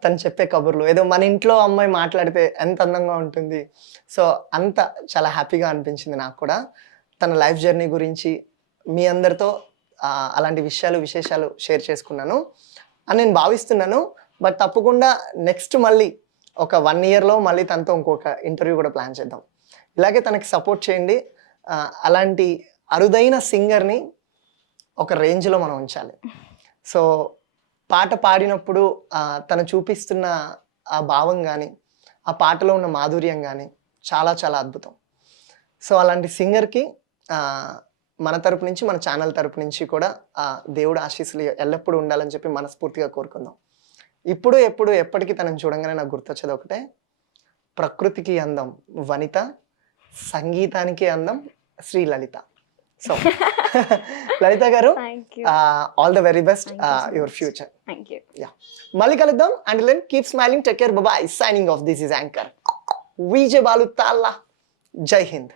తను చెప్పే కబుర్లు ఏదో మన ఇంట్లో అమ్మాయి మాట్లాడితే ఎంత అందంగా ఉంటుంది. సో అంత చాలా హ్యాపీగా అనిపించింది నాకు కూడా. తన లైఫ్ జర్నీ గురించి మీ అందరితో అలాంటి విశేషాలు షేర్ చేసుకున్నాను అని నేను భావిస్తున్నాను. బట్ తప్పకుండా నెక్స్ట్ మళ్ళీ ఒక 1 yearలో మళ్ళీ తనతో ఇంకొక ఇంటర్వ్యూ కూడా ప్లాన్ చేద్దాం. ఇలాగే తనకి సపోర్ట్ చేయండి. అలాంటి అరుదైన సింగర్ని ఒక రేంజ్లో మనం ఉంచాలి. సో పాట పాడినప్పుడు తను చూపిస్తున్న ఆ భావం కానీ, ఆ పాటలో ఉన్న మాధుర్యం కానీ చాలా అద్భుతం. సో అలాంటి సింగర్కి మన తరపు నుంచి, మన ఛానల్ తరపు నుంచి కూడా దేవుడు ఆశీస్సులు ఎల్లప్పుడూ ఉండాలని చెప్పి మనస్ఫూర్తిగా కోరుకుందాం. ఇప్పుడు ఎప్పుడు ఎప్పటికీ తనని చూడంగానే నాకు గుర్తొచ్చేది ఒకటే, ప్రకృతికి అందం వనిత, సంగీతానికి అందం శ్రీలలిత. సో లలిత గారు, all the very best your future. Thank you. Yeah, మళ్ళీ కలుద్దాం. And then keep smiling, take care, bye. Signing off, this is anchor Vijay Balu Talla. జై హింద్.